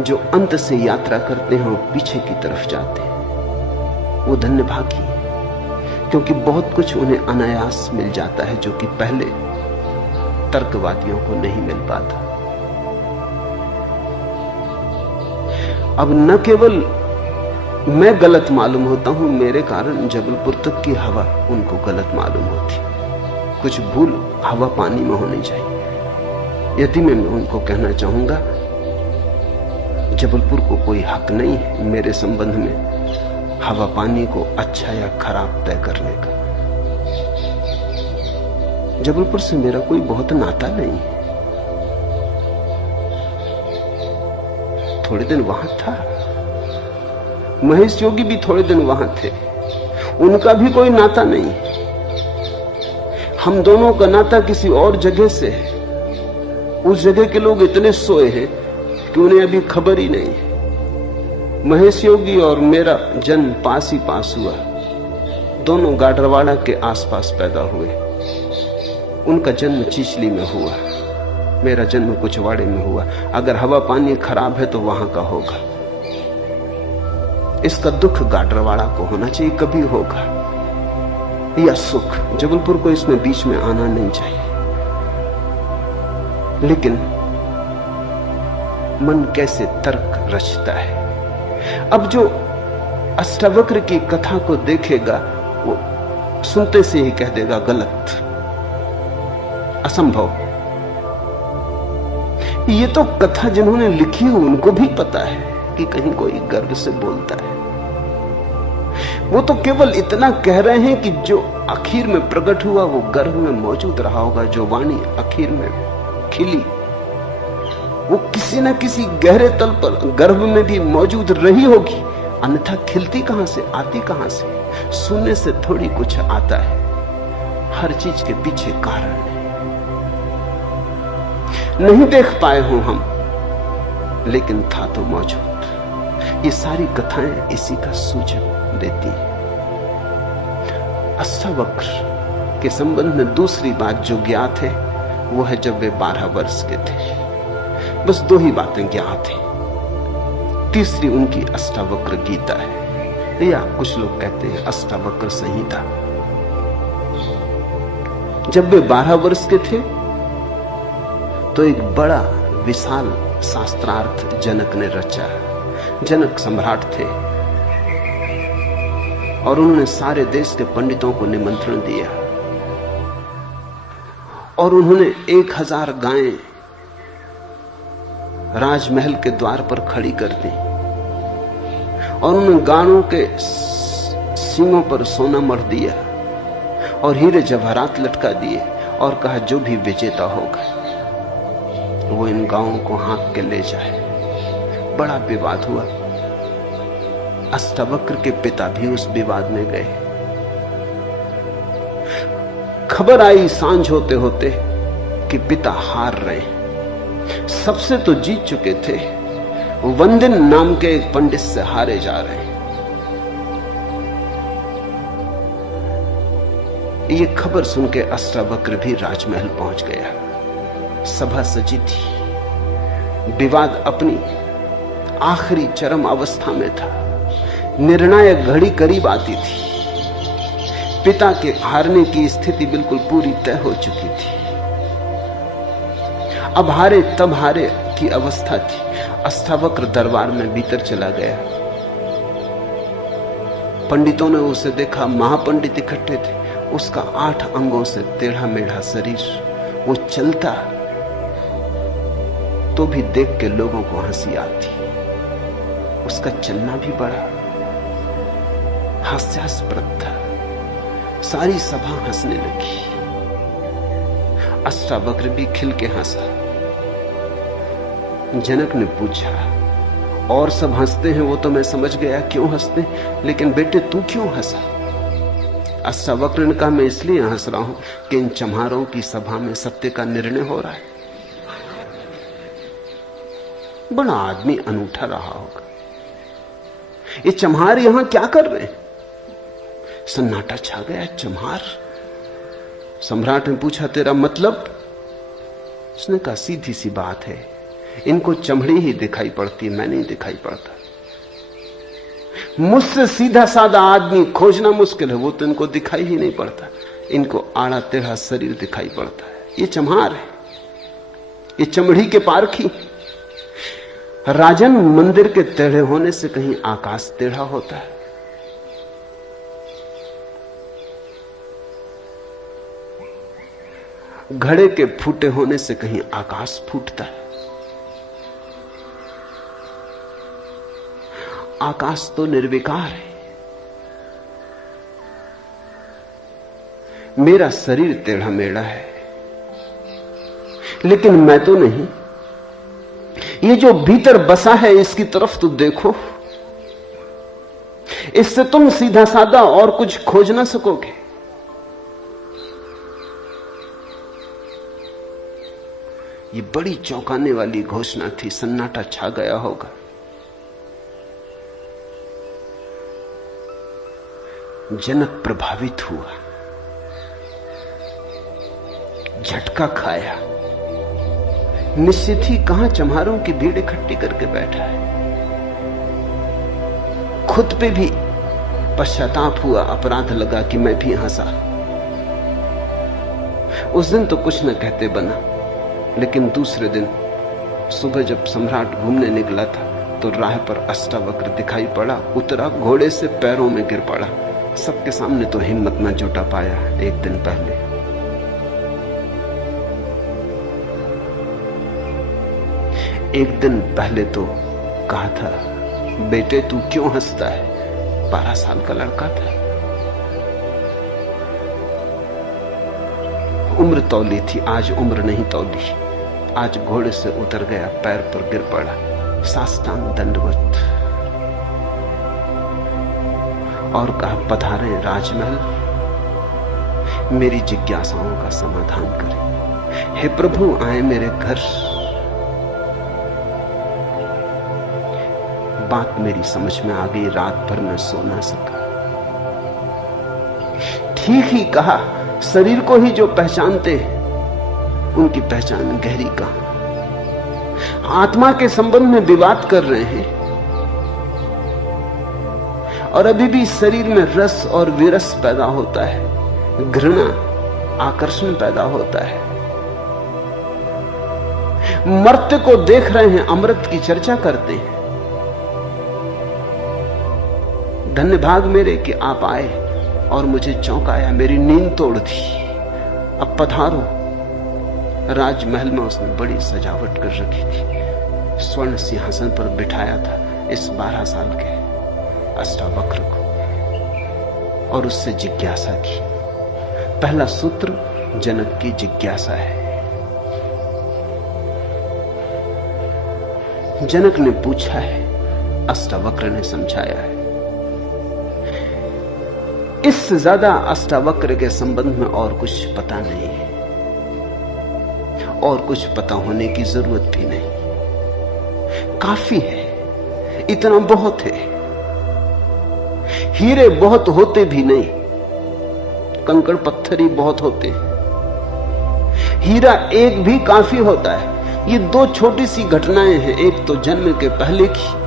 जो अंत से यात्रा करते हैं और पीछे की तरफ जाते हैं वो धन्यभागी, क्योंकि बहुत कुछ उन्हें अनायास मिल जाता है जो कि पहले तर्कवादियों को नहीं मिल पाता। अब न केवल मैं गलत मालूम होता हूं, मेरे कारण जबलपुर तक की हवा उनको गलत मालूम होती। कुछ भूल हवा पानी में होनी चाहिए। यदि मैं उनको कहना चाहूंगा जबलपुर को कोई हक नहीं है मेरे संबंध में, हवा पानी को अच्छा या खराब तय करने का। जबलपुर से मेरा कोई बहुत नाता नहीं है, थोड़े दिन वहां था। महेश योगी भी थोड़े दिन वहां थे, उनका भी कोई नाता नहीं। हम दोनों का नाता किसी और जगह से है। उस जगह के लोग इतने सोए हैं कि उन्हें अभी खबर ही नहीं। महेश योगी और मेरा जन्म पास ही पास हुआ, दोनों गाडरवाड़ा के आसपास पैदा हुए। उनका जन्म चिचली में हुआ, मेरा जन्म कुचवाड़े में हुआ। अगर हवा पानी खराब है तो वहां का होगा। इसका दुख गाडरवाड़ा को होना चाहिए, कभी होगा, या सुख। जबलपुर को इसमें बीच में आना नहीं चाहिए। लेकिन मन कैसे तर्क रचता है। अब जो अष्टावक्र की कथा को देखेगा वो सुनते से ही कह देगा गलत, असंभव। ये तो कथा जिन्होंने लिखी है उनको भी पता है कि कहीं कोई गर्व से बोलता है। वो तो केवल इतना कह रहे हैं कि जो आखिर में प्रकट हुआ वो गर्भ में मौजूद रहा होगा। जो वाणी आखिर में खिली वो किसी न किसी गहरे तल पर गर्भ में भी मौजूद रही होगी, अन्यथा खिलती कहां से, आती कहां से? सुनने से थोड़ी कुछ आता है, हर चीज के पीछे कारण है। नहीं देख पाए हो हम, लेकिन था तो मौजूद। ये सारी कथाएं इसी का सूचक देती हैं। अष्टावक्र के संबंध में दूसरी बात जो ज्ञात है वो है जब वे 12 वर्ष के थे। बस 2 ही बातें ज्ञात हैं। तीसरी उनकी अष्टावक्र गीता है, या कुछ लोग कहते हैं अष्टावक्र संहिता। जब वे 12 वर्ष के थे तो एक बड़ा विशाल शास्त्रार्थ जनक ने रचा। जनक सम्राट थे और उन्होंने सारे देश के पंडितों को निमंत्रण दिया और उन्होंने 1000 गायें राजमहल के द्वार पर खड़ी कर दी और उन्होंने गायों के सींगों पर सोना मढ़ दिया और हीरे जवाहरात लटका दिए और कहा जो भी विजेता होगा वो इन गायों को हाँक के ले जाए। बड़ा विवाद हुआ। अष्टावक्र के पिता भी उस विवाद में गए। खबर आई सांझ होते होते कि पिता हार रहे। सबसे तो जीत चुके थे, वंदन नाम के एक पंडित से हारे जा रहे। ये खबर सुन के अष्टावक्र भी राजमहल पहुंच गया। सभा सजी थी, विवाद अपनी आखिरी चरम अवस्था में था, निर्णायक घड़ी करीब आती थी। पिता के हारने की स्थिति बिल्कुल पूरी तय हो चुकी थी। अब हारे तब हारे की अवस्था थी। अष्टावक्र दरबार में भीतर चला गया। पंडितों ने उसे देखा, महापंडित इकट्ठे थे। उसका 8 अंगों से टेढ़ा मेढ़ा शरीर, वो चलता तो भी देख के लोगों को हंसी आती। उसका चलना भी बड़ा हास्यास्पद था। सारी सभा हंसने लगी। अष्टावक्र भी खिल के हंसा। जनक ने पूछा, और सब हंसते हैं वो तो मैं समझ गया क्यों हंसते, लेकिन बेटे तू क्यों हंसा? अष्टावक्र ने कहा, मैं इसलिए हंस रहा हूं कि इन चम्हारों की सभा में सत्य का निर्णय हो रहा है। बड़ा आदमी अनूठा रहा होगा। ये चम्हार यहां क्या कर रहे हैं? सन्नाटा छा गया। चम्हार? सम्राट ने पूछा, तेरा मतलब? उसने कहा, सीधी सी बात है, इनको चमड़ी ही दिखाई पड़ती है, मैं नहीं दिखाई पड़ता। मुझसे सीधा साधा आदमी खोजना मुश्किल है, वो तो इनको दिखाई ही नहीं पड़ता। इनको आड़ा टेढ़ा शरीर दिखाई पड़ता है। ये चम्हार है, ये चमड़ी के पारखी। राजन, मंदिर के टेढ़े होने से कहीं आकाश टेढ़ा होता है? घड़े के फूटे होने से कहीं आकाश फूटता है? आकाश तो निर्विकार है, मेरा शरीर टेढ़ा मेढ़ा है, लेकिन मैं तो नहीं। ये जो भीतर बसा है इसकी तरफ तो देखो, इससे तुम सीधा साधा और कुछ खोज ना सकोगे। ये बड़ी चौंकाने वाली घोषणा थी, सन्नाटा छा गया होगा। जनक प्रभावित हुआ, झटका खाया। निश्चित ही कहां चम्हारों की भीड़ इकट्ठी करके बैठा है। खुद पे भी पश्चाताप हुआ, अपराध लगा कि मैं भी हंसा। उस दिन तो कुछ न कहते बना, लेकिन दूसरे दिन सुबह जब सम्राट घूमने निकला था तो राह पर अष्टावक्र दिखाई पड़ा। उतरा, घोड़े से पैरों में गिर पड़ा। सबके सामने तो हिम्मत न जुटा पाया। एक दिन पहले तो कहा था, बेटे तू क्यों हंसता है? 12 साल का लड़का था। उम्र तौली थी, आज उम्र नहीं तौली। आज घोड़े से उतर गया, पैर पर गिर पड़ा, साष्टांग दंडवत, और कहा, पधारे राजमहल, मेरी जिज्ञासाओं का समाधान करें। हे प्रभु, आए मेरे घर। बात मेरी समझ में आ गई, रात भर मैं सो ना सका। ठीक ही कहा, शरीर को ही जो पहचानते हैं उनकी पहचान गहरी कहां। आत्मा के संबंध में विवाद कर रहे हैं और अभी भी शरीर में रस और विरस पैदा होता है, घृणा, आकर्षण पैदा होता है। मर्त्य को देख रहे हैं, अमृत की चर्चा करते हैं। धन्य भाग मेरे कि आप आए और मुझे चौंकाया, मेरी नींद तोड़ दी। अब पधारो। राजमहल में उसने बड़ी सजावट कर रखी थी। स्वर्ण सिंहासन पर बिठाया था इस 12 साल के अष्टावक्र को और उससे जिज्ञासा की। पहला सूत्र जनक की जिज्ञासा है। जनक ने पूछा है, अष्टावक्र ने समझाया है। इससे ज्यादा अष्टावक्र के संबंध में और कुछ पता नहीं है, और कुछ पता होने की जरूरत भी नहीं। काफी है, इतना बहुत है। हीरे बहुत होते भी नहीं, कंकड़ पत्थर ही बहुत होते हैं। हीरा एक भी काफी होता है। ये 2 छोटी सी घटनाएं हैं। एक तो जन्म के पहले की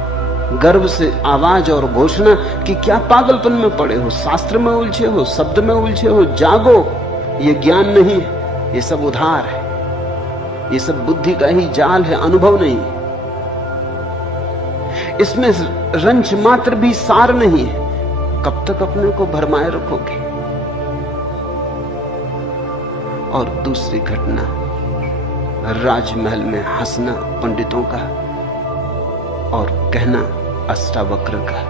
गर्भ से आवाज और घोषणा कि क्या पागलपन में पड़े हो, शास्त्र में उलझे हो, शब्द में उलझे हो, जागो। ये ज्ञान नहीं, ये सब उधार है, ये सब बुद्धि का ही जाल है, अनुभव नहीं। इसमें रंच मात्र भी सार नहीं है। कब तक अपने को भरमाए रखोगे? और दूसरी घटना, राजमहल में हंसना पंडितों का और कहना अष्टावक्र का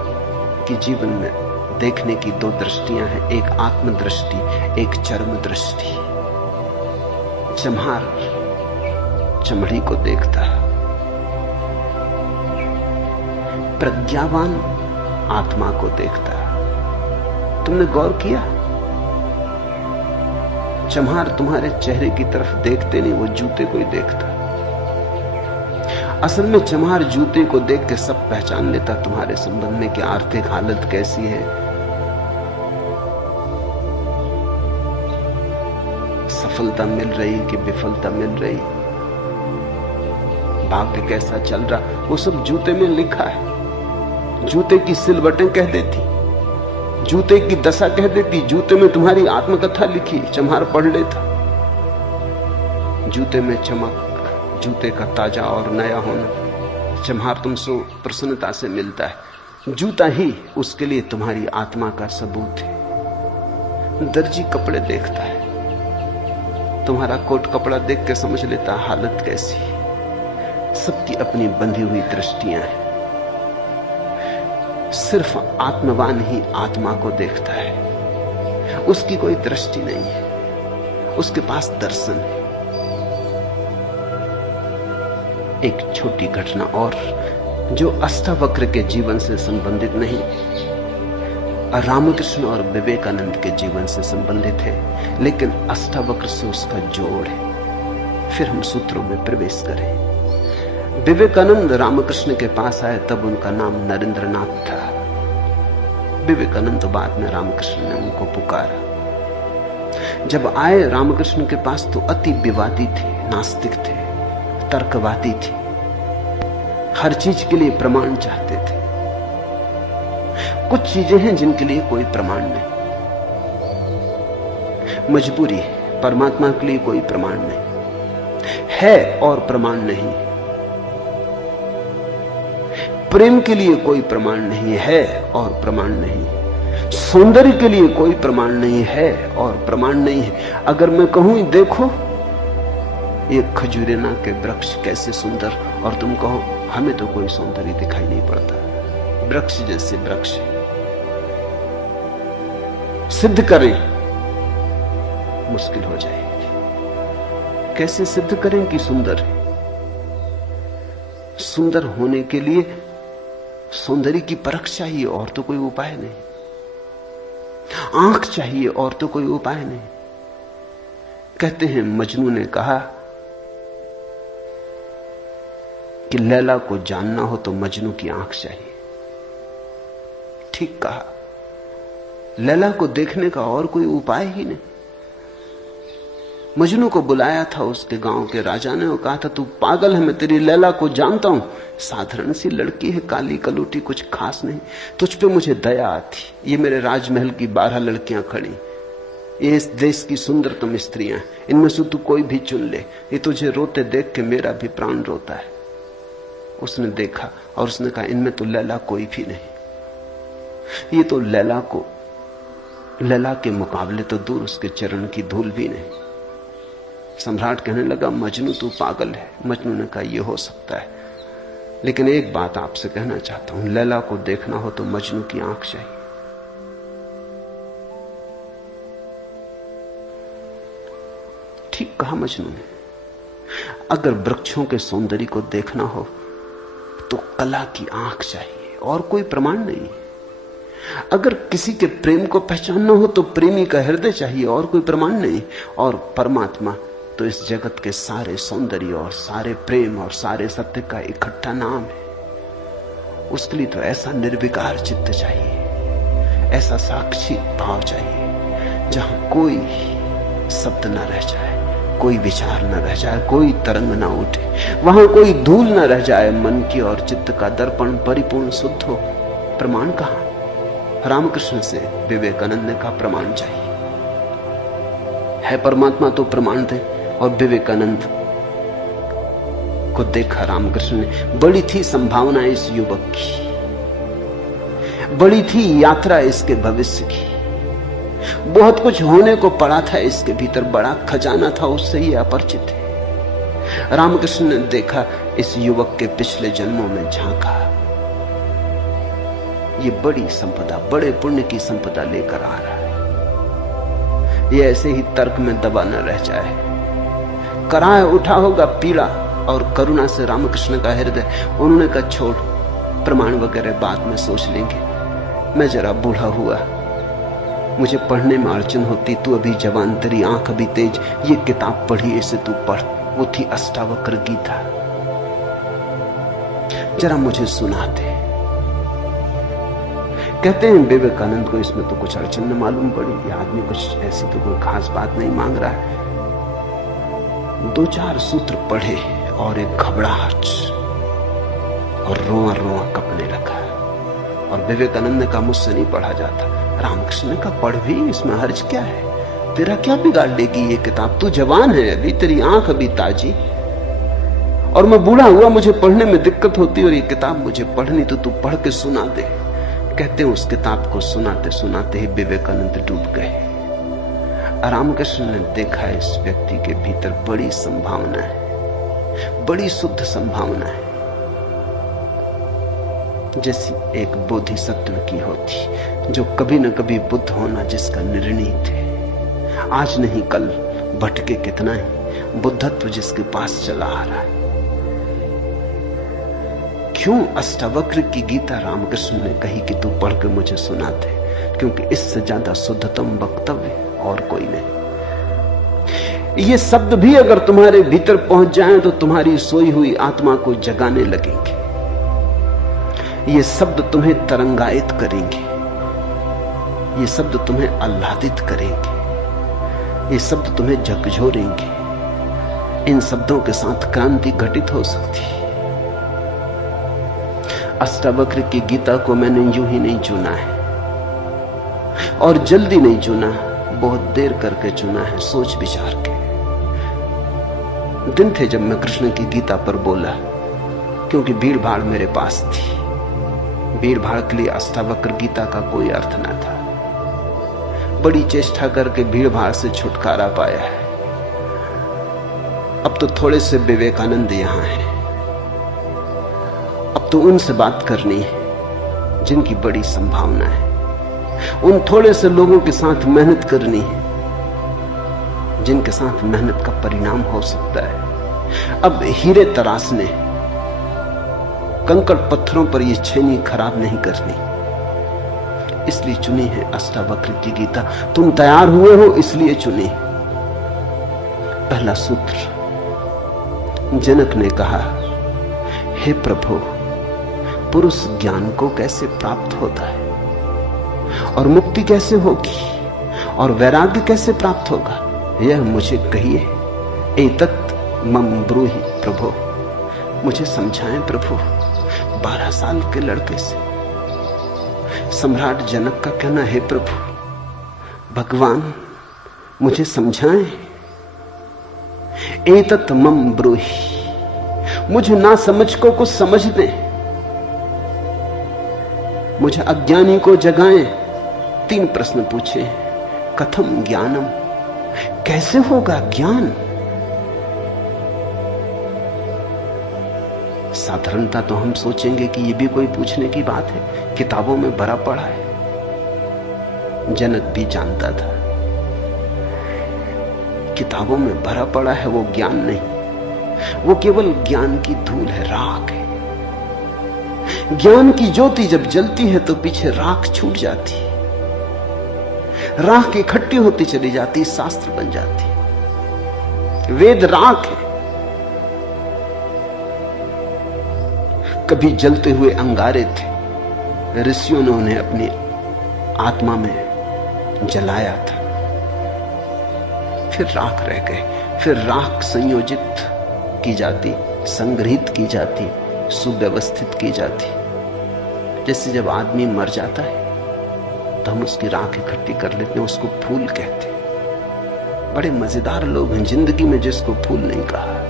कि जीवन में देखने की 2 दृष्टियां हैं, एक आत्मदृष्टि, एक चर्म दृष्टि। चम्हार चमड़ी को देखता, प्रज्ञावान आत्मा को देखता। तुमने गौर किया? चम्हार तुम्हारे चेहरे की तरफ देखते नहीं, वो जूते को ही देखता। असल में चम्हार जूते को देख के सब पहचान लेता तुम्हारे संबंध में कि आर्थिक हालत कैसी है, सफलता मिल रही कि विफलता मिल रही, भाग्य कैसा चल रहा, वो सब जूते में लिखा है। जूते की सिलवटें कह देती, जूते की दशा कह देती, जूते में तुम्हारी आत्मकथा लिखी। चम्हार पढ़ लेता। जूते में चमक, जूते का ताजा और नया होना चम्हार तुमसे प्रसन्नता से मिलता है। जूता ही उसके लिए तुम्हारी आत्मा का सबूत है। दर्जी कपड़े देखता है, तुम्हारा कोट कपड़ा देख के समझ लेता हालत कैसी है। सबकी अपनी बंधी हुई दृष्टियां हैं। सिर्फ आत्मवान ही आत्मा को देखता है, उसकी कोई दृष्टि नहीं है। उसके पास दर्शन है। एक छोटी घटना और जो अष्टावक्र के जीवन से संबंधित नहीं, रामकृष्ण और विवेकानंद के जीवन से संबंधित है, लेकिन अष्टावक्र से उसका जोड़ है। फिर हम सूत्रों में प्रवेश करें। विवेकानंद रामकृष्ण के पास आए तब उनका नाम नरेंद्रनाथ था। विवेकानंद तो बाद में रामकृष्ण ने उनको पुकारा। जब आए रामकृष्ण के पास तो अति विवादी थे, नास्तिक थे, तर्कवादी थे, हर चीज के लिए प्रमाण चाहते थे। कुछ चीजें हैं जिनके लिए कोई प्रमाण नहीं, मजबूरी है। परमात्मा के लिए कोई प्रमाण नहीं है और प्रमाण नहीं, प्रेम के लिए कोई प्रमाण नहीं है और प्रमाण नहीं, सौंदर्य के लिए कोई प्रमाण नहीं है और प्रमाण नहीं है। अगर मैं कहूं देखो ये खजूरेना के वृक्ष कैसे सुंदर, और तुम कहो हमें तो कोई सौंदर्य दिखाई नहीं पड़ता, वृक्ष जैसे वृक्ष, सिद्ध करें मुश्किल हो जाएगी। कैसे सिद्ध करें कि सुंदर है? सुंदर होने के लिए सौंदर्य की परख चाहिए और तो कोई उपाय नहीं, आंख चाहिए और तो कोई उपाय नहीं। कहते हैं मजनू ने कहा कि लैला को जानना हो तो मजनू की आंख चाहिए। ठीक कहा, लैला को देखने का और कोई उपाय ही नहीं। मजनू को बुलाया था उसके गांव के राजा ने और कहा था तू पागल है, मैं तेरी लैला को जानता हूं, साधारण सी लड़की है, काली कलूटी, कुछ खास नहीं, तुझ पे मुझे दया आती। ये मेरे राजमहल की 12 लड़कियां खड़ी, ये इस देश की सुंदरतम स्त्रियां, इनमें से तू कोई भी चुन ले, ये तुझे रोते देख के मेरा भी प्राण रोता है। उसने देखा और उसने कहा इनमें तो लैला कोई भी नहीं, ये तो लैला के मुकाबले तो दूर, उसके चरण की धूल भी नहीं। सम्राट कहने लगा मजनू तू पागल है। मजनू ने कहा यह हो सकता है, लेकिन एक बात आपसे कहना चाहता हूं, लैला को देखना हो तो मजनू की आंख चाहिए। ठीक कहा मजनू ने। अगर वृक्षों के सौंदर्य को देखना हो तो कला की आंख चाहिए और कोई प्रमाण नहीं। अगर किसी के प्रेम को पहचानना हो तो प्रेमी का हृदय चाहिए और कोई प्रमाण नहीं। और परमात्मा तो इस जगत के सारे सौंदर्य और सारे प्रेम और सारे सत्य का इकट्ठा नाम है। उसके लिए तो ऐसा निर्विकार चित्त चाहिए, ऐसा साक्षी भाव चाहिए जहां कोई शब्द न रह जाए, कोई विचार न रह जाए, कोई तरंग न उठे, वहां कोई धूल न रह जाए, मन की और चित्त का दर्पण परिपूर्ण शुद्ध हो। प्रमाण कहां? रामकृष्ण से विवेकानंद ने कहा प्रमाण चाहिए, है परमात्मा तो प्रमाण दे। और विवेकानंद को देखा रामकृष्ण ने, बड़ी थी संभावना इस युवक की, बड़ी थी यात्रा इसके भविष्य की, बहुत कुछ होने को पड़ा था इसके भीतर, बड़ा खजाना था, उससे ये अपरिचित है। रामकृष्ण ने देखा इस युवक के पिछले जन्मों में, झांका, ये बड़ी संपदा, बड़े पुण्य की संपदा लेकर आ रहा है। ये ऐसे ही तर्क में दबा न रह जाए। कराए उठा होगा पीड़ा और करुणा से रामकृष्ण का हृदय। उन्होंने कहा छोड़, प्रमाण वगैरह बाद में सोच लेंगे, मैं जरा बूढ़ा हुआ, मुझे पढ़ने में अड़चन होती, तू अभी जवान, तेरी आंख अभी तेज, ये किताब पढ़ी, इसे तू पढ़। वो थी अष्टावक्र गीता, जरा मुझे सुना दे। कहते हैं विवेकानंद को इसमें तो कुछ अड़चन न मालूम पड़ी, ये आदमी कुछ ऐसी तो कोई खास बात नहीं मांग रहा है। 2-4 सूत्र पढ़े और एक घबराहट और रोआ रोआ कपने लगा। और विवेकानंद ने कहा मुझसे नहीं पढ़ा जाता। रामकृष्ण ने कहा पढ़ भी, इसमें हर्ज क्या है, तेरा क्या बिगाड़ लेगी ये किताब, तू जवान है अभी, तेरी आंख अभी ताजी, और मैं बूढ़ा हुआ, मुझे पढ़ने में दिक्कत होती, और ये किताब मुझे पढ़नी तो तू पढ़ के सुना दे। कहते हैं उस किताब को सुनाते सुनाते ही विवेकानंद डूब गए। रामकृष्ण ने देखा इस व्यक्ति के भीतर बड़ी संभावना है, बड़ी शुद्ध संभावना है, जैसी एक बोधिसत्व की होती, जो कभी न कभी बुद्ध होना जिसका निर्णय थे, आज नहीं कल भटके कितना ही, बुद्धत्व जिसके पास चला आ रहा है। क्यों अष्टावक्र की गीता रामकृष्ण ने कही कि तू पढ़ के मुझे सुनाते, क्योंकि इससे ज्यादा शुद्धतम वक्तव्य और कोई नहीं। ये शब्द भी अगर तुम्हारे भीतर पहुंच जाएं तो तुम्हारी सोई हुई आत्मा को जगाने लगेंगे। ये शब्द तुम्हें तरंगायित करेंगे, ये शब्द तुम्हें आह्लादित करेंगे, ये शब्द तुम्हें झकझोरेंगे। इन शब्दों के साथ क्रांति घटित हो सकती है। अष्टावक्र की गीता को मैंने यूं ही नहीं चुना है, और जल्दी नहीं चुना, बहुत देर करके चुना है, सोच विचार के। दिन थे जब मैं कृष्ण की गीता पर बोला, क्योंकि भीड़ भाड़ मेरे पास थी। भीड़ भाड़ के लिए अष्टावक्र गीता का कोई अर्थ न था। बड़ी चेष्टा करके भीड़ भाड़ से छुटकारा पाया है। अब तो थोड़े से विवेकानंद यहां हैं, अब तो उनसे बात करनी है जिनकी बड़ी संभावना है। उन थोड़े से लोगों के साथ मेहनत करनी है जिनके साथ मेहनत का परिणाम हो सकता है। अब हीरे तराशने, कंकड़ पत्थरों पर यह छेनी खराब नहीं करनी, इसलिए चुनी है अष्टावक्र की गीता। तुम तैयार हुए हो इसलिए चुनी। पहला सूत्र, जनक ने कहा, हे प्रभु, पुरुष ज्ञान को कैसे प्राप्त होता है, और मुक्ति कैसे होगी, और वैराग्य कैसे प्राप्त होगा, यह मुझे कहिए। एतत् मम ब्रूहि प्रभु, मुझे समझाएं प्रभु। 12 साल के लड़के से सम्राट जनक का कहना, हे प्रभु भगवान मुझे समझाएं। एतत् मम ब्रूहि, मुझे ना समझ को कुछ समझ दें, मुझे अज्ञानी को जगाएं। 3 प्रश्न पूछे। कथम ज्ञानम, कैसे होगा ज्ञान? साधारणता तो हम सोचेंगे कि यह भी कोई पूछने की बात है, किताबों में भरा पड़ा है। जनक भी जानता था किताबों में भरा पड़ा है वो ज्ञान नहीं, वो केवल ज्ञान की धूल है, राख है। ज्ञान की ज्योति जब जलती है तो पीछे राख छूट जाती है, राख इकट्ठी होती चली जाती, शास्त्र बन जाती। वेद राख है। कभी जलते हुए अंगारे थे, ऋषियों ने उन्हें अपनी आत्मा में जलाया था, फिर राख रह गए। फिर राख संयोजित की जाती, संग्रहित की जाती, सुव्यवस्थित की जाती। जैसे जब आदमी मर जाता है तो हम उसकी राख इकट्ठी कर लेते हैं, उसको फूल कहते हैं। बड़े मजेदार लोग हैं जिंदगी में जिसको फूल नहीं कहा।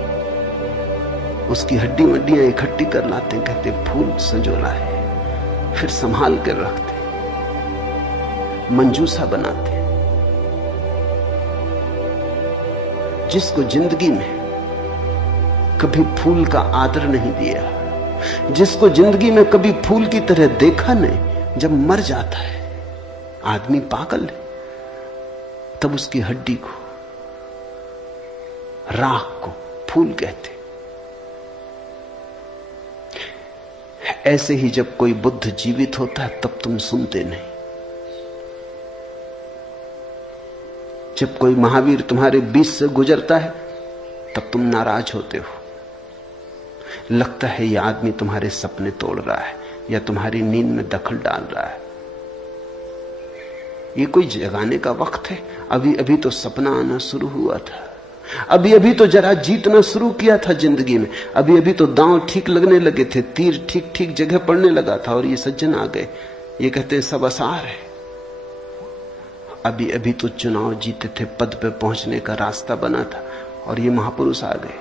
उसकी हड्डी वड्डियां इकट्ठी कर लाते, कहते फूल संजोला है, फिर संभाल कर रखते, मंजूसा बनाते। जिसको जिंदगी में कभी फूल का आदर नहीं दिया, जिसको जिंदगी में कभी फूल की तरह देखा नहीं, जब मर जाता है आदमी पागल है, तब उसकी हड्डी को, राख को फूल कहते। ऐसे ही जब कोई बुद्ध जीवित होता है तब तुम सुनते नहीं। जब कोई महावीर तुम्हारे बीच से गुजरता है तब तुम नाराज होते हो। लगता है यह आदमी तुम्हारे सपने तोड़ रहा है या तुम्हारी नींद में दखल डाल रहा है। ये कोई जगाने का वक्त है? अभी अभी तो सपना आना शुरू हुआ था, अभी अभी तो जरा जीतना शुरू किया था जिंदगी में, अभी अभी तो दांव ठीक लगने लगे थे, तीर ठीक ठीक जगह पड़ने लगा था, और ये सज्जन आ गए, ये कहते हैं सब आसार है। अभी अभी तो चुनाव जीते थे, पद पे पहुंचने का रास्ता बना था, और ये महापुरुष आ गए,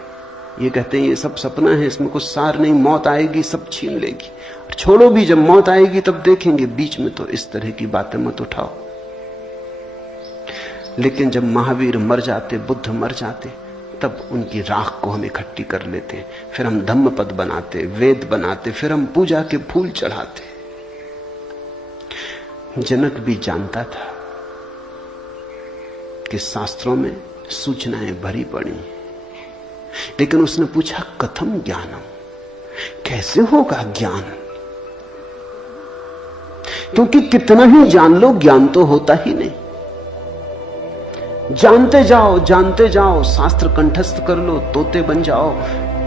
ये कहते हैं ये सब सपना है, इसमें कुछ सार नहीं, मौत आएगी सब छीन लेगी। छोड़ो भी, जब मौत आएगी तब देखेंगे, बीच में तो इस तरह की बातें मत उठाओ। लेकिन जब महावीर मर जाते, बुद्ध मर जाते, तब उनकी राख को हम इकट्ठी कर लेते, फिर हम धम्म पद बनाते, वेद बनाते, फिर हम पूजा के फूल चढ़ाते। जनक भी जानता था कि शास्त्रों में सूचनाएं भरी पड़ी, लेकिन उसने पूछा कथम ज्ञानम, कैसे होगा ज्ञान? क्योंकि कितना ही जान लो ज्ञान तो होता ही नहीं। जानते जाओ, शास्त्र कंठस्थ कर लो, तोते बन जाओ,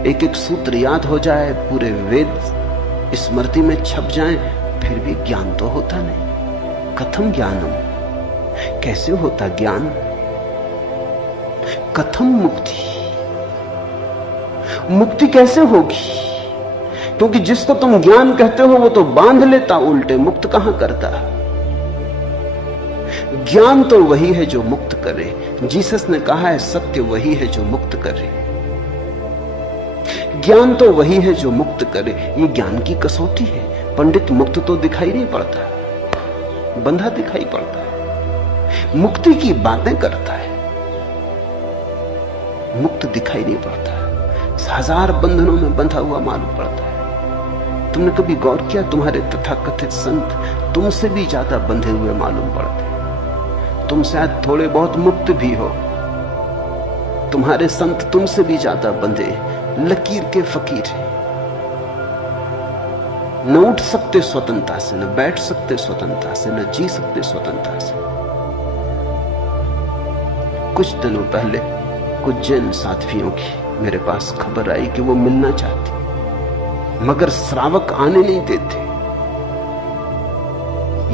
एक एक सूत्र याद हो जाए, पूरे वेद स्मृति में छप जाएं, फिर भी ज्ञान तो होता नहीं। कथम ज्ञानम, कैसे होता ज्ञान? कथम मुक्ति, मुक्ति कैसे होगी? क्योंकि जिसको तुम ज्ञान कहते हो वो तो बांध लेता उल्टे, मुक्त कहां करता। ज्ञान तो वही है जो मुक्त करे। जीसस ने कहा है सत्य वही है जो मुक्त करे, ज्ञान तो वही है जो मुक्त करे। ये ज्ञान की कसौटी है। पंडित मुक्त तो दिखाई नहीं पड़ता, बंधा दिखाई पड़ता है, मुक्ति की बातें करता है, मुक्त दिखाई नहीं पड़ता, हजार बंधनों में बंधा हुआ मालूम पड़ता है। तुमने कभी गौर किया, तुम्हारे तथाकथित संत तुमसे भी ज्यादा बंधे हुए मालूम पड़ते हैं। तुम शायद थोड़े बहुत मुक्त भी हो, तुम्हारे संत तुमसे भी ज्यादा बंधे, लकीर के फकीर हैं। न उठ सकते स्वतंत्रता से, न बैठ सकते स्वतंत्रता से, न जी सकते स्वतंत्रता से। कुछ दिनों पहले कुछ जैन साध्वियों की मेरे पास खबर आई कि वो मिलना चाहती, मगर श्रावक आने नहीं देते।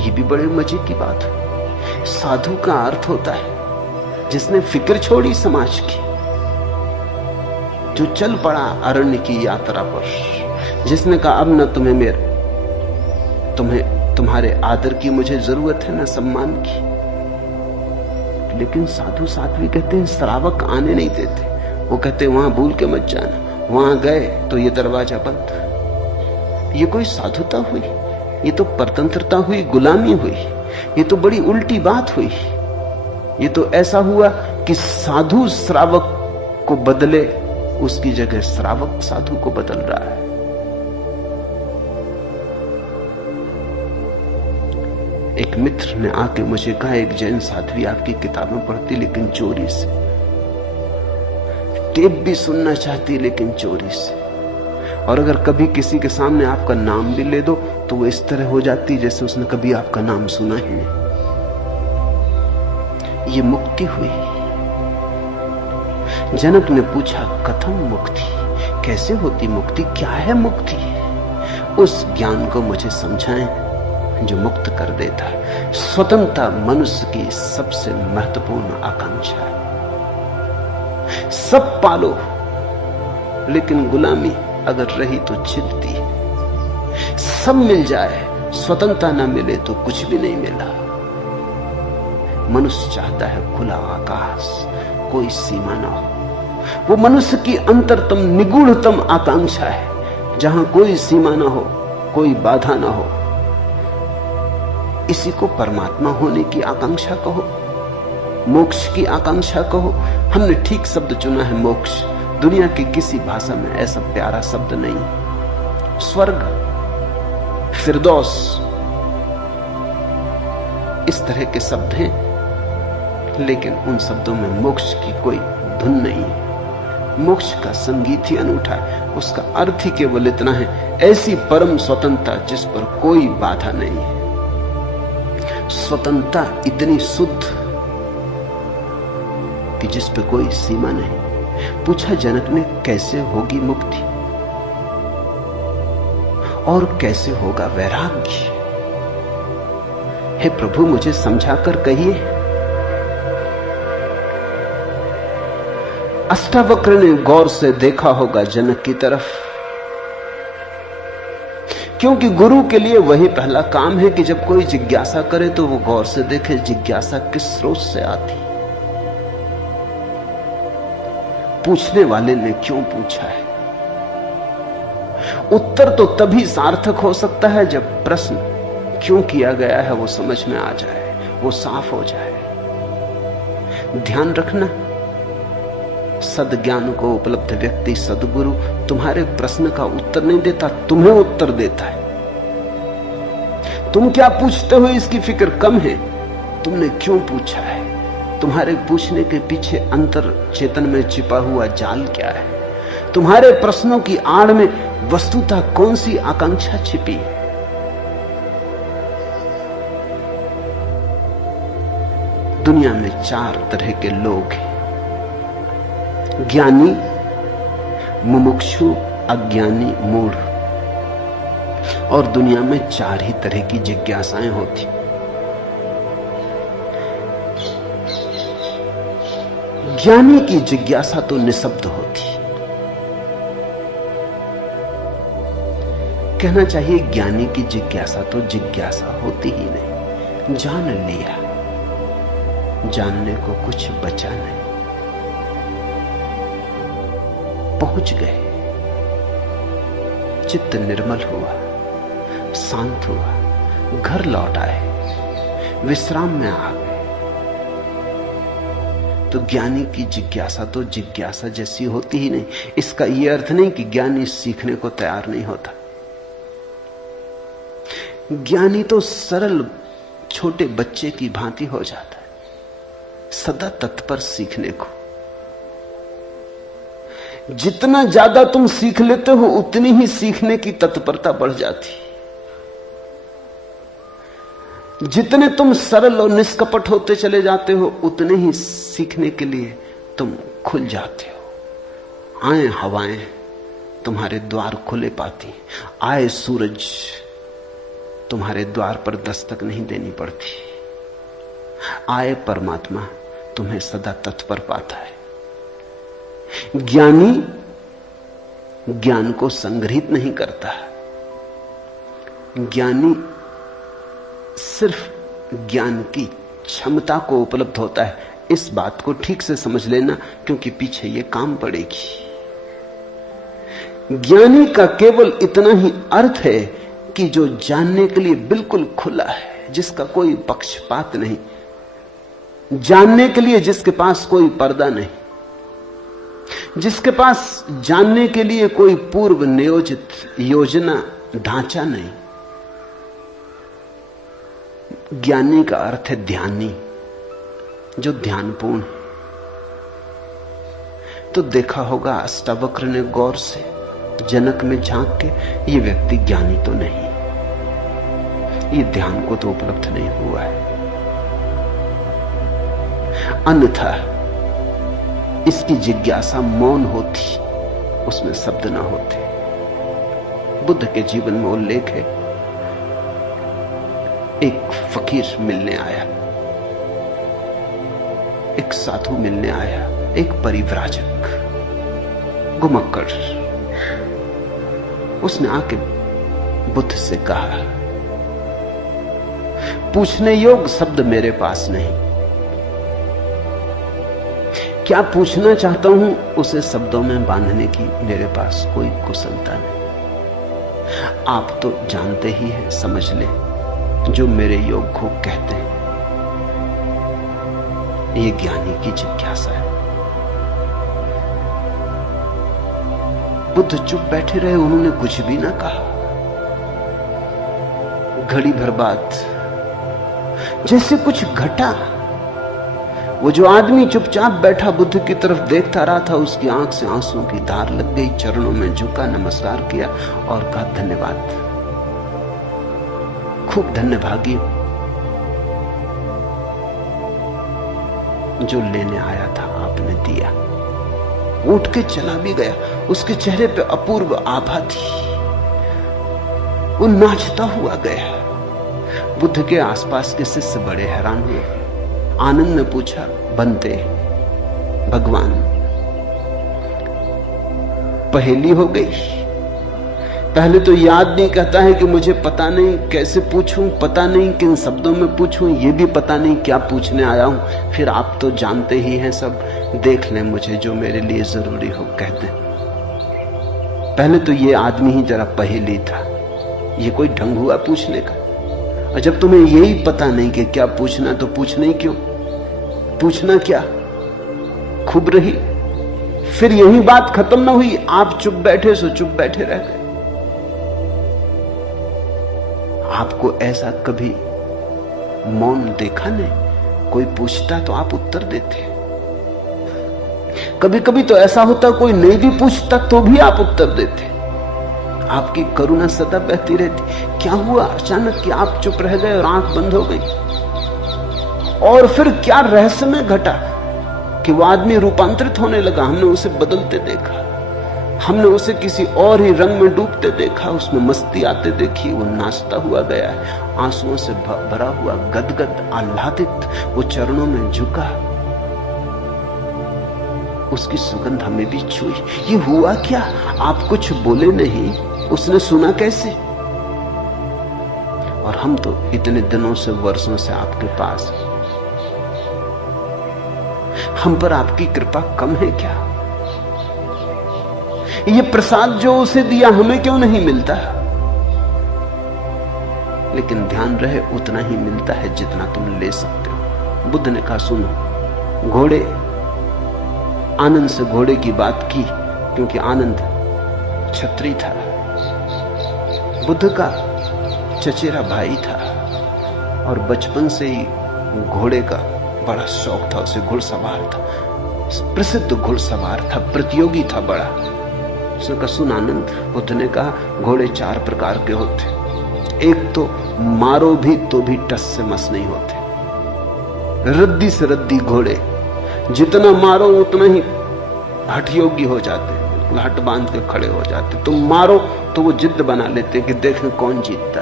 ये भी बड़े मजे की बात है। साधु का अर्थ होता है जिसने फिक्र छोड़ी समाज की, जो चल पड़ा अरण्य की यात्रा पर, जिसने कहा अब न तुम्हारे आदर की मुझे जरूरत है, न सम्मान की। लेकिन साधु साध्वी कहते हैं श्रावक आने नहीं देते। वो कहते हैं वहां भूल के मत जाना, वहां गए तो ये दरवाजा बंद। ये कोई साधुता हुई? ये तो परतंत्रता हुई, गुलामी हुई। ये तो बड़ी उल्टी बात हुई। ये तो ऐसा हुआ कि साधु श्रावक को बदले, उसकी जगह श्रावक साधु को बदल रहा है। एक मित्र ने आके मुझे कहा, एक जैन साध्वी आपकी किताबें पढ़ती लेकिन चोरी से, टेप भी सुनना चाहती लेकिन चोरी से, और अगर कभी किसी के सामने आपका नाम भी ले दो तो वो इस तरह हो जाती जैसे उसने कभी आपका नाम सुना ही नहीं। ये मुक्ति हुई। जनक ने पूछा कथम मुक्ति, कैसे होती मुक्ति, क्या है मुक्ति? उस ज्ञान को मुझे समझाएं जो मुक्त कर देता है। स्वतंत्रता मनुष्य की सबसे महत्वपूर्ण आकांक्षा है। सब पालो, लेकिन गुलामी अगर रही तो छिदती। सब मिल जाए, स्वतंत्रता न मिले तो कुछ भी नहीं मिला। मनुष्य चाहता है खुला आकाश, कोई सीमा ना हो। वो मनुष्य की अंतरतम निगूढ़तम आकांक्षा है, जहां कोई सीमा ना हो, कोई बाधा ना हो। इसी को परमात्मा होने की आकांक्षा कहो, मोक्ष की आकांक्षा कहो। हमने ठीक शब्द चुना है, मोक्ष। दुनिया की किसी भाषा में ऐसा प्यारा शब्द नहीं। स्वर्ग, फिरदौस, इस तरह के शब्द हैं, लेकिन उन शब्दों में मोक्ष की कोई धुन नहीं है। मोक्ष का संगीत ही अनूठा है। उसका अर्थ ही केवल इतना है, ऐसी परम स्वतंत्रता जिस पर कोई बाधा नहीं है। स्वतंत्रता इतनी शुद्ध कि जिस पे कोई सीमा नहीं। पूछा जनक ने कैसे होगी मुक्ति और कैसे होगा वैराग्य? हे प्रभु मुझे समझाकर कहिए। अष्टावक्र ने गौर से देखा होगा जनक की तरफ, क्योंकि गुरु के लिए वही पहला काम है कि जब कोई जिज्ञासा करे तो वो गौर से देखे जिज्ञासा किस स्रोत से आती, पूछने वाले ने क्यों पूछा है। उत्तर तो तभी सार्थक हो सकता है जब प्रश्न क्यों किया गया है वो समझ में आ जाए, वो साफ हो जाए। ध्यान रखना, सद्ज्ञान को उपलब्ध व्यक्ति, सद्गुरु तुम्हारे प्रश्न का उत्तर नहीं देता, तुम्हें उत्तर देता है। तुम क्या पूछते हो इसकी फिक्र कम है, तुमने क्यों पूछा है, तुम्हारे पूछने के पीछे अंतर चेतन में छिपा हुआ जाल क्या है? तुम्हारे प्रश्नों की आड़ में वस्तुतः कौन सी आकांक्षा छिपी है? दुनिया में 4 तरह के लोग हैं, ज्ञानी, मुमुक्षु, अज्ञानी, मूढ़। और दुनिया में 4 ही तरह की जिज्ञासाएं होती। ज्ञानी की जिज्ञासा तो निशब्द होती, कहना चाहिए ज्ञानी की जिज्ञासा तो जिज्ञासा होती ही नहीं। जान लिया, जानने को कुछ बचा नहीं, पहुंच गए, चित्त निर्मल हुआ, शांत हुआ, घर लौट आए, विश्राम में आ गए। तो ज्ञानी की जिज्ञासा तो जिज्ञासा जैसी होती ही नहीं। इसका यह अर्थ नहीं कि ज्ञानी सीखने को तैयार नहीं होता। ज्ञानी तो सरल छोटे बच्चे की भांति हो जाता है, सदा तत्पर सीखने को। जितना ज्यादा तुम सीख लेते हो उतनी ही सीखने की तत्परता बढ़ जाती। जितने तुम सरल और निष्कपट होते चले जाते हो उतने ही सीखने के लिए तुम खुल जाते हो। आए हवाएं तुम्हारे द्वार खुले पाती, आए सूरज तुम्हारे द्वार पर दस्तक नहीं देनी पड़ती, आए परमात्मा तुम्हें सदा तत्पर पाता है। ज्ञानी ज्ञान को संग्रहित नहीं करता, ज्ञानी सिर्फ ज्ञान की क्षमता को उपलब्ध होता है। इस बात को ठीक से समझ लेना, क्योंकि पीछे यह काम पड़ेगी। ज्ञानी का केवल इतना ही अर्थ है कि जो जानने के लिए बिल्कुल खुला है, जिसका कोई पक्षपात नहीं, जानने के लिए जिसके पास कोई पर्दा नहीं, जिसके पास जानने के लिए कोई पूर्व नियोजित योजना ढांचा नहीं। ज्ञानी का अर्थ है ध्यानी, जो ध्यानपूर्ण है। तो देखा होगा अष्टावक्र ने गौर से जनक में झांक के, ये व्यक्ति ज्ञानी तो नहीं, ये ध्यान को तो उपलब्ध नहीं हुआ है। अन्यथा इसकी जिज्ञासा मौन होती, उसमें शब्द ना होते। बुद्ध के जीवन में उल्लेख है, एक फकीर मिलने आया, एक साधु मिलने आया, एक परिव्राजक घुमक्कड़। उसने आके बुद्ध से कहा, पूछने योग्य शब्द मेरे पास नहीं, क्या पूछना चाहता हूं उसे शब्दों में बांधने की मेरे पास कोई कुशलता नहीं। आप तो जानते ही हैं, समझ ले, जो मेरे योग को कहते हैं। ये ज्ञानी की जिज्ञासा है। बुद्ध चुप बैठे रहे, उन्होंने कुछ भी ना कहा। घड़ी भर बाद जैसे कुछ घटा। वो जो आदमी चुपचाप बैठा बुद्ध की तरफ देखता रहा था, उसकी आंख से आंसुओं की धार लग गई। चरणों में झुका, नमस्कार किया और कहा, धन्यवाद, खूब धन्यभागी, जो लेने आया था आपने दिया। उठ के चला भी गया। उसके चेहरे पे अपूर्व आभा थी, वो नाचता हुआ गया। बुद्ध के आसपास के शिष्य बड़े हैरान हुए। आनंद ने पूछा, बनते भगवान, पहेली हो गई। पहले तो याद नहीं कहता है कि मुझे पता नहीं कैसे पूछूं, पता नहीं किन शब्दों में पूछूं, ये भी पता नहीं क्या पूछने आया हूं। फिर आप तो जानते ही हैं सब, देख लें मुझे जो मेरे लिए जरूरी हो कहते। पहले तो ये आदमी ही जरा पहेली था, ये कोई ढंग हुआ पूछने का। और जब तुम्हें यही पता नहीं कि क्या पूछना, तो पूछना ही क्यों? पूछना क्या, खूब रही। फिर यही बात खत्म ना हुई, आप चुप बैठे सो चुप बैठे रह गए। आपको ऐसा कभी मौन देखा नहीं? कोई पूछता तो आप उत्तर देते। कभी कभी तो ऐसा होता कोई नहीं भी पूछता तो भी आप उत्तर देते। आपकी करुणा सदा बहती रहती। क्या हुआ अचानक कि आप चुप रह गए और आंख बंद हो गई? और फिर क्या रहस्य में घटा कि वो आदमी रूपांतरित होने लगा? हमने उसे बदलते देखा, हमने उसे किसी और ही रंग में डूबते देखा, उसमें मस्ती आते देखी। वो नाचता हुआ गया है, आंसुओं से भरा हुआ, गदगद आह्लादित, वो चरणों में झुका, उसकी सुगंध हमें भी छुई। ये हुआ क्या? आप कुछ बोले नहीं, उसने सुना कैसे? और हम तो इतने दिनों से, वर्षों से आपके पास, हम पर आपकी कृपा कम है क्या? ये प्रसाद जो उसे दिया हमें क्यों नहीं मिलता? लेकिन ध्यान रहे उतना ही मिलता है जितना तुम ले सकते हो। बुद्ध ने कहा सुनो, घोड़े, आनंद से घोड़े की बात की क्योंकि आनंद छत्री था, बुद्ध का चचेरा भाई था और बचपन से ही घोड़े का बड़ा शौक था। उसे घुड़सवार था, प्रसिद्ध घुड़सवार था, प्रतियोगी था बड़ा। उसने कहा सुन आनंद, बुद्ध ने कहा घोड़े 4 प्रकार के होते। एक तो मारो भी तो भी टस से मस नहीं होते, रद्दी से रद्दी घोड़े, जितना मारो उतना ही हठयोगी हो जाते, हट बांध के खड़े हो जाते। तुम मारो तो वो जिद बना लेते कि देखें कौन जीतता।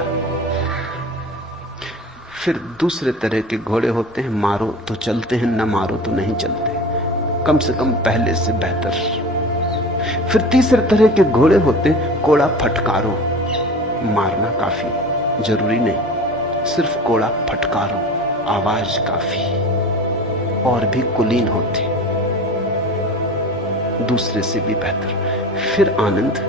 फिर दूसरे तरह के घोड़े होते हैं, मारो तो चलते हैं, न मारो तो नहीं चलते, कम से कम पहले से बेहतर। फिर तीसरे तरह के घोड़े होते हैं, कोड़ा फटकारो, मारना काफी जरूरी नहीं, सिर्फ कोड़ा फटकारो, आवाज काफी, और भी कुलीन होते, दूसरे से भी बेहतर। फिर आनंद,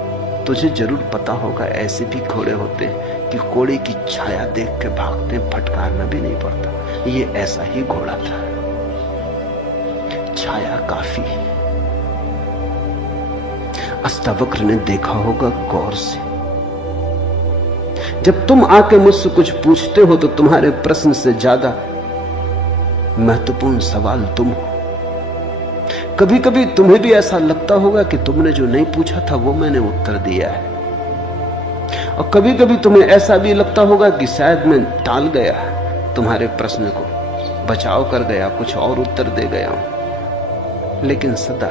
तुझे जरूर पता होगा ऐसे भी घोड़े होते हैं कि कोड़े की छाया देख के भागते, फटकारना भी नहीं पड़ता। ये ऐसा ही घोड़ा था, छाया काफी। अष्टावक्र ने देखा होगा गौर से, जब तुम आके मुझसे कुछ पूछते हो तो तुम्हारे प्रश्न से ज्यादा महत्वपूर्ण सवाल तुम हो। कभी कभी तुम्हें भी ऐसा लगता होगा कि तुमने जो नहीं पूछा था वो मैंने उत्तर दिया है, और कभी कभी तुम्हें ऐसा भी लगता होगा कि शायद मैं टाल गया तुम्हारे प्रश्न को, बचाव कर गया, कुछ और उत्तर दे गया हूं। लेकिन सदा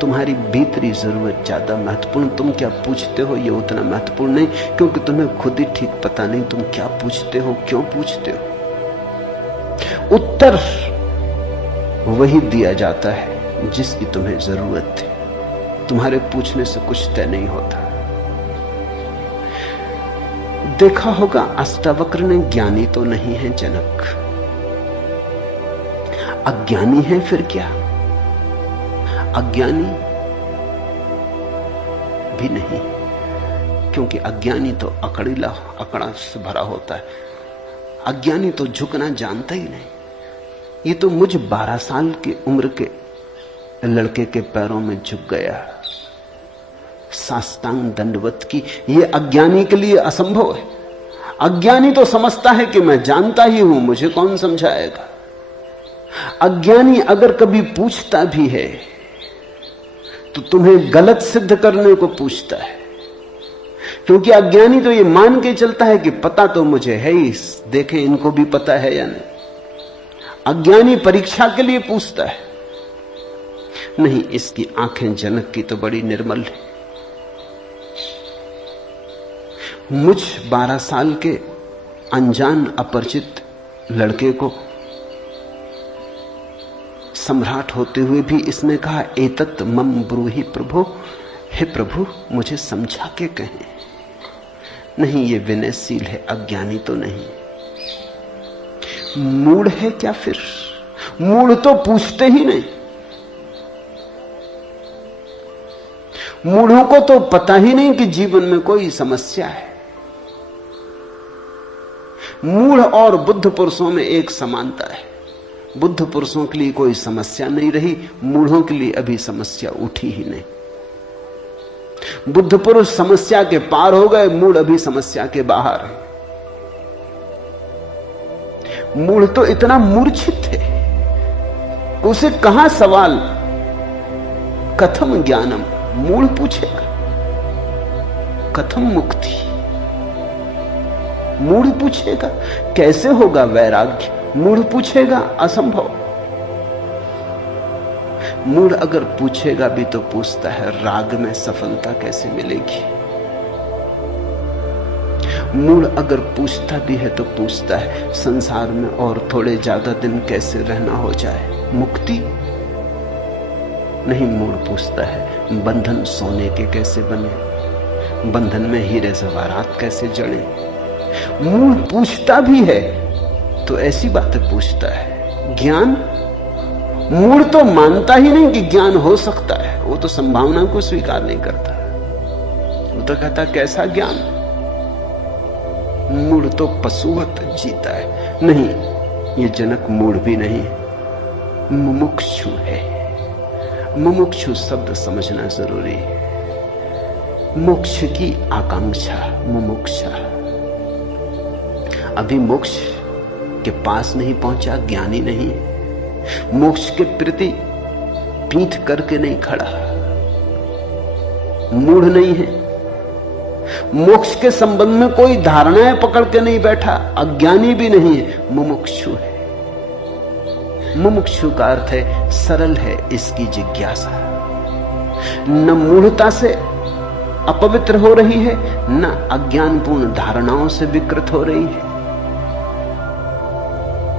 तुम्हारी भीतरी जरूरत ज्यादा महत्वपूर्ण। तुम क्या पूछते हो ये उतना महत्वपूर्ण नहीं, क्योंकि तुम्हें खुद ही ठीक पता नहीं तुम क्या पूछते हो, क्यों पूछते हो। उत्तर वही दिया जाता है जिसकी तुम्हें जरूरत है। तुम्हारे पूछने से कुछ तय नहीं होता। देखा होगा अष्टावक्र ने ज्ञानी तो नहीं है जनक, अज्ञानी है फिर क्या? अज्ञानी भी नहीं, क्योंकि अज्ञानी तो अकड़ीला, अकड़ा से भरा होता है। अज्ञानी तो झुकना जानता ही नहीं। ये तो मुझ 12 साल की उम्र के लड़के के पैरों में झुक गया, साष्टांग दंडवत की। ये अज्ञानी के लिए असंभव है। अज्ञानी तो समझता है कि मैं जानता ही हूं, मुझे कौन समझाएगा। अज्ञानी अगर कभी पूछता भी है तो तुम्हें गलत सिद्ध करने को पूछता है, क्योंकि अज्ञानी तो ये मान के चलता है कि पता तो मुझे है ही, देखें इनको भी पता है या नहीं। अज्ञानी परीक्षा के लिए पूछता है। नहीं, इसकी आंखें जनक की तो बड़ी निर्मल है। मुझ 12 साल के अनजान अपरिचित लड़के को सम्राट होते हुए भी इसने कहा एतत् मम ब्रूहि प्रभो, हे प्रभु मुझे समझा के कहें। नहीं, ये विनयशील है, अज्ञानी तो नहीं। मूढ़ है क्या फिर? मूढ़ तो पूछते ही नहीं। मूढ़ों को तो पता ही नहीं कि जीवन में कोई समस्या है। मूढ़ और बुद्ध पुरुषों में एक समानता है। बुद्ध पुरुषों के लिए कोई समस्या नहीं रही, मूढ़ों के लिए अभी समस्या उठी ही नहीं। बुद्ध पुरुष समस्या के पार हो गए, मूढ़ अभी समस्या के बाहर है। मूढ़ तो इतना मूर्छित है उसे कहां सवाल कथम ज्ञानम, मूल पूछेगा। कथम मुक्ति, मूढ़ पूछेगा कैसे होगा वैराग्य, मूढ़ पूछेगा असंभव। मूढ़ अगर पूछेगा भी तो पूछता है राग में सफलता कैसे मिलेगी। मूढ़ अगर पूछता भी है तो पूछता है संसार में और थोड़े ज्यादा दिन कैसे रहना हो जाए, मुक्ति नहीं। मूढ़ पूछता है बंधन सोने के कैसे बने, बंधन में हीरे जवाहरात कैसे जड़े। मूढ़ पूछता भी है तो ऐसी बातें पूछता है। ज्ञान, मूढ़ तो मानता ही नहीं कि ज्ञान हो सकता है, वो तो संभावना को स्वीकार नहीं करता। वो तो कहता कैसा ज्ञान। मूढ़ तो पशुवत जीता है। नहीं, ये जनक मूढ़ भी नहीं, मुमुक्षु है। मुमुक्षु शब्द समझना जरूरी है। मोक्ष की आकांक्षा, मुमुक्षा। अभी मोक्ष के पास नहीं पहुंचा, ज्ञानी नहीं, मोक्ष के प्रति पीठ करके नहीं खड़ा, मूढ़ नहीं है। मोक्ष के संबंध में कोई धारणाएं पकड़ के नहीं बैठा, अज्ञानी भी नहीं है, मुमुक्षु है। मुमुक्षु का अर्थ है सरल है इसकी जिज्ञासा, न मूढ़ता से अपवित्र हो रही है, न अज्ञानपूर्ण धारणाओं से विकृत हो रही है।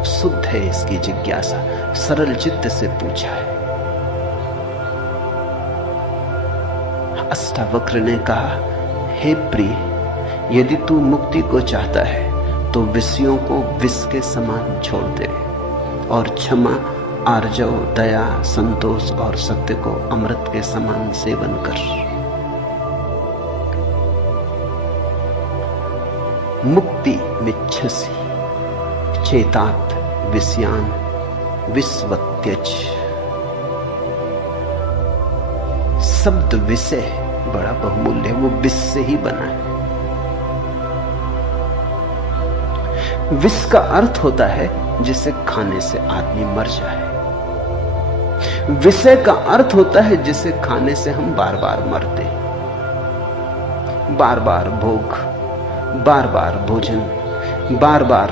शुद्ध है इसकी जिज्ञासा, सरल चित्त से पूछा है। अष्टावक्र ने कहा, हे प्रिय, यदि तू मुक्ति को चाहता है तो विषयों को विष के समान छोड़ दे और क्षमा, आर्जव, दया, संतोष और सत्य को अमृत के समान सेवन कर। मुक्ति मिच्छसि चेतात विषयान विस्वत्यज। शब्द विषय बड़ा बहुमूल्य है, वो विष से ही बना है। विष का अर्थ होता है जिसे खाने से आदमी मर जाए। विषय का अर्थ होता है जिसे खाने से हम बार बार मरते, बार बार भोग, बार बार भोजन, बार बार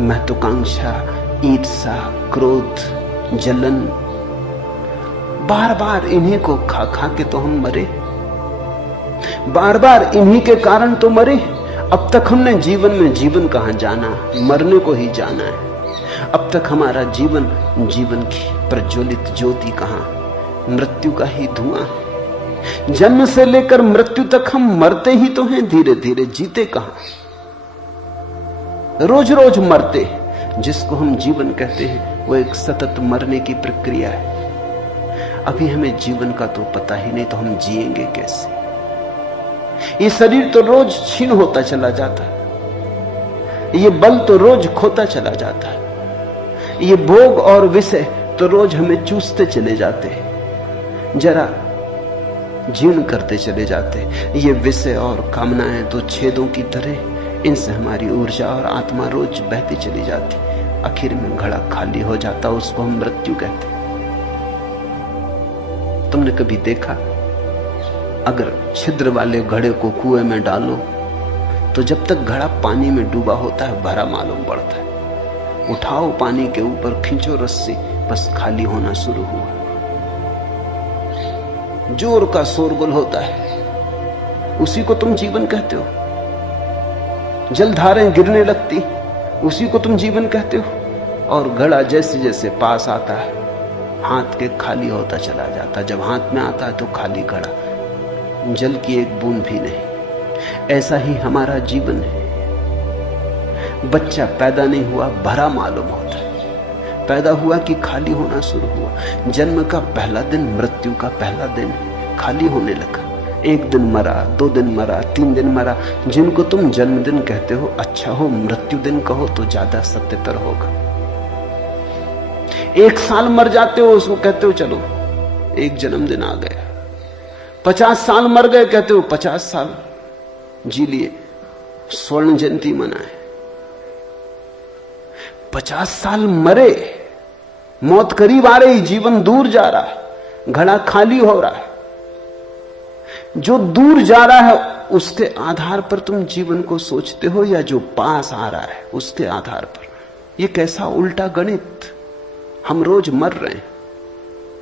महत्वाकांक्षा, ईर्ष्या, क्रोध, जलन, बार बार इन्हीं को खा खा के तो हम मरे, बार बार इन्हीं के कारण तो मरे। अब तक हमने जीवन में जीवन कहां जाना, मरने को ही जाना है। अब तक हमारा जीवन, जीवन की प्रज्वलित ज्योति कहां, मृत्यु का ही धुआं है। जन्म से लेकर मृत्यु तक हम मरते ही तो हैं, धीरे धीरे, जीते कहां, रोज रोज मरते। जिसको हम जीवन कहते हैं वो एक सतत मरने की प्रक्रिया है। अभी हमें जीवन का तो पता ही नहीं, तो हम जिएंगे कैसे। ये शरीर तो रोज क्षीण होता चला जाता, ये बल तो रोज खोता चला जाता, ये भोग और विषय तो रोज हमें चूसते चले जाते, जरा जीर्ण करते चले जाते। ये विषय और कामनाएं तो छेदों की तरह, इनसे हमारी ऊर्जा और आत्मा रोज बहती चली जाती, आखिर में घड़ा खाली हो जाता, उसको हम मृत्यु कहते। तुमने कभी देखा, अगर छिद्र वाले घड़े को कुएं में डालो तो जब तक घड़ा पानी में डूबा होता है भरा मालूम पड़ता है। उठाओ पानी के ऊपर, खींचो रस्सी, बस खाली होना शुरू हुआ। जोर का शोरगुल होता है, उसी को तुम जीवन कहते हो। जलधारें गिरने लगती, उसी को तुम जीवन कहते हो। और घड़ा जैसे जैसे पास आता है, हाथ के खाली होता चला जाता। जब हाथ में आता है तो खाली घड़ा, जल की एक बूंद भी नहीं। ऐसा ही हमारा जीवन है। बच्चा पैदा नहीं हुआ, भरा मालूम होता है। पैदा हुआ कि खाली होना शुरू हुआ। जन्म का पहला दिन मृत्यु का पहला दिन, खाली होने लगा। एक दिन मरा, 2 दिन मरा, 3 दिन मरा। जिनको तुम जन्मदिन कहते हो, अच्छा हो मृत्यु दिन कहो तो ज्यादा सत्यतर होगा। 1 साल मर जाते हो, उसको कहते हो चलो एक जन्मदिन आ गया। 50 साल मर गए, कहते हो 50 साल जी लिए, स्वर्ण जयंती मनाए। 50 साल मरे, मौत करीब आ रही, जीवन दूर जा रहा है, घड़ा खाली हो रहा है। जो दूर जा रहा है उसके आधार पर तुम जीवन को सोचते हो, या जो पास आ रहा है उसके आधार पर? यह कैसा उल्टा गणित। हम रोज मर रहे हैं,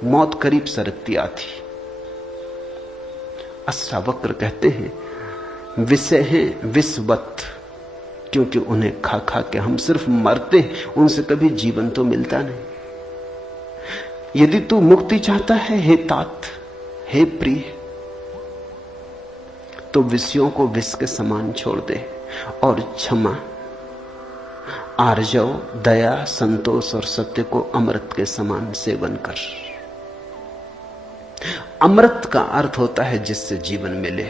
मौत करीब सरकती आती। अष्टावक्र कहते हैं विषय हैं विषवत, क्योंकि उन्हें खा खा के हम सिर्फ मरते हैं, उनसे कभी जीवन तो मिलता नहीं। यदि तू मुक्ति चाहता है हे तात, हे प्रिय, तो विषयों को विष के समान छोड़ दे और क्षमा, आर्जव, दया, संतोष और सत्य को अमृत के समान सेवन कर। अमृत का अर्थ होता है जिससे जीवन मिले,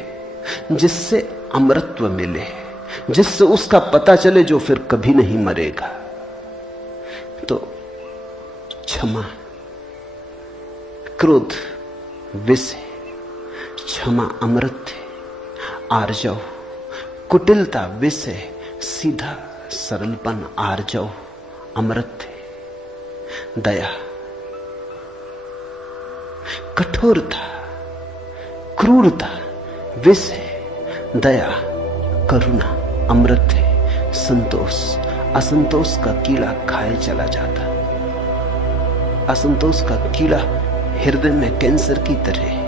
जिससे अमृतत्व मिले, जिससे उसका पता चले जो फिर कभी नहीं मरेगा। तो क्षमा, क्रोध विष है, क्षमा अमृत है, आर्जव, कुटिलता विष है, सीधा सरलपन आर्जव अमृत है, दया, कठोरता, क्रूरता विष है, दया, करुणा अमृत है, संतोष, असंतोष का कीड़ा खाए चला जाता। असंतोष का कीड़ा हृदय में कैंसर की तरह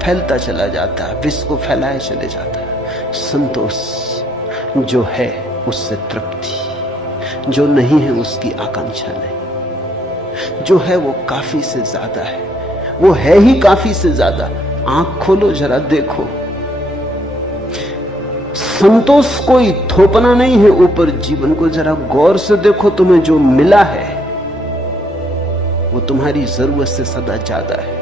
फैलता चला जाता, विष को फैलाए चले जाता। संतोष जो है उससे तृप्ति, जो नहीं है उसकी आकांक्षा नहीं, जो है वो काफी से ज्यादा है, वो है ही काफी से ज्यादा। आंख खोलो जरा देखो, संतोष कोई थोपना नहीं है ऊपर, जीवन को जरा गौर से देखो। तुम्हें जो मिला है वो तुम्हारी जरूरत से सदा ज्यादा है।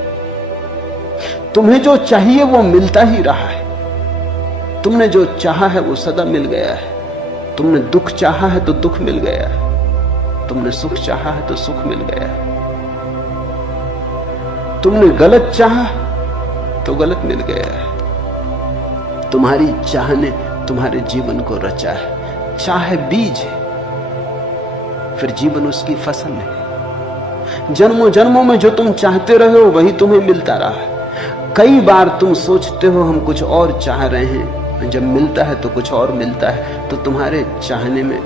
तुम्हें जो चाहिए वो मिलता ही रहा है। तुमने जो चाहा है वो सदा मिल गया है। तुमने दुख चाहा है तो दुख मिल गया है, तुमने सुख चाहा है तो सुख मिल गया है, तुमने गलत चाहा तो गलत मिल गया है। तुम्हारी चाह ने तुम्हारे जीवन को रचा है। चाह बीज है, फिर जीवन उसकी फसल है। जन्मों जन्मों में जो तुम चाहते रहे हो वही तुम्हें मिलता रहा है। कई बार तुम सोचते हो हम कुछ और चाह रहे हैं, जब मिलता है तो कुछ और मिलता है। तो तुम्हारे चाहने में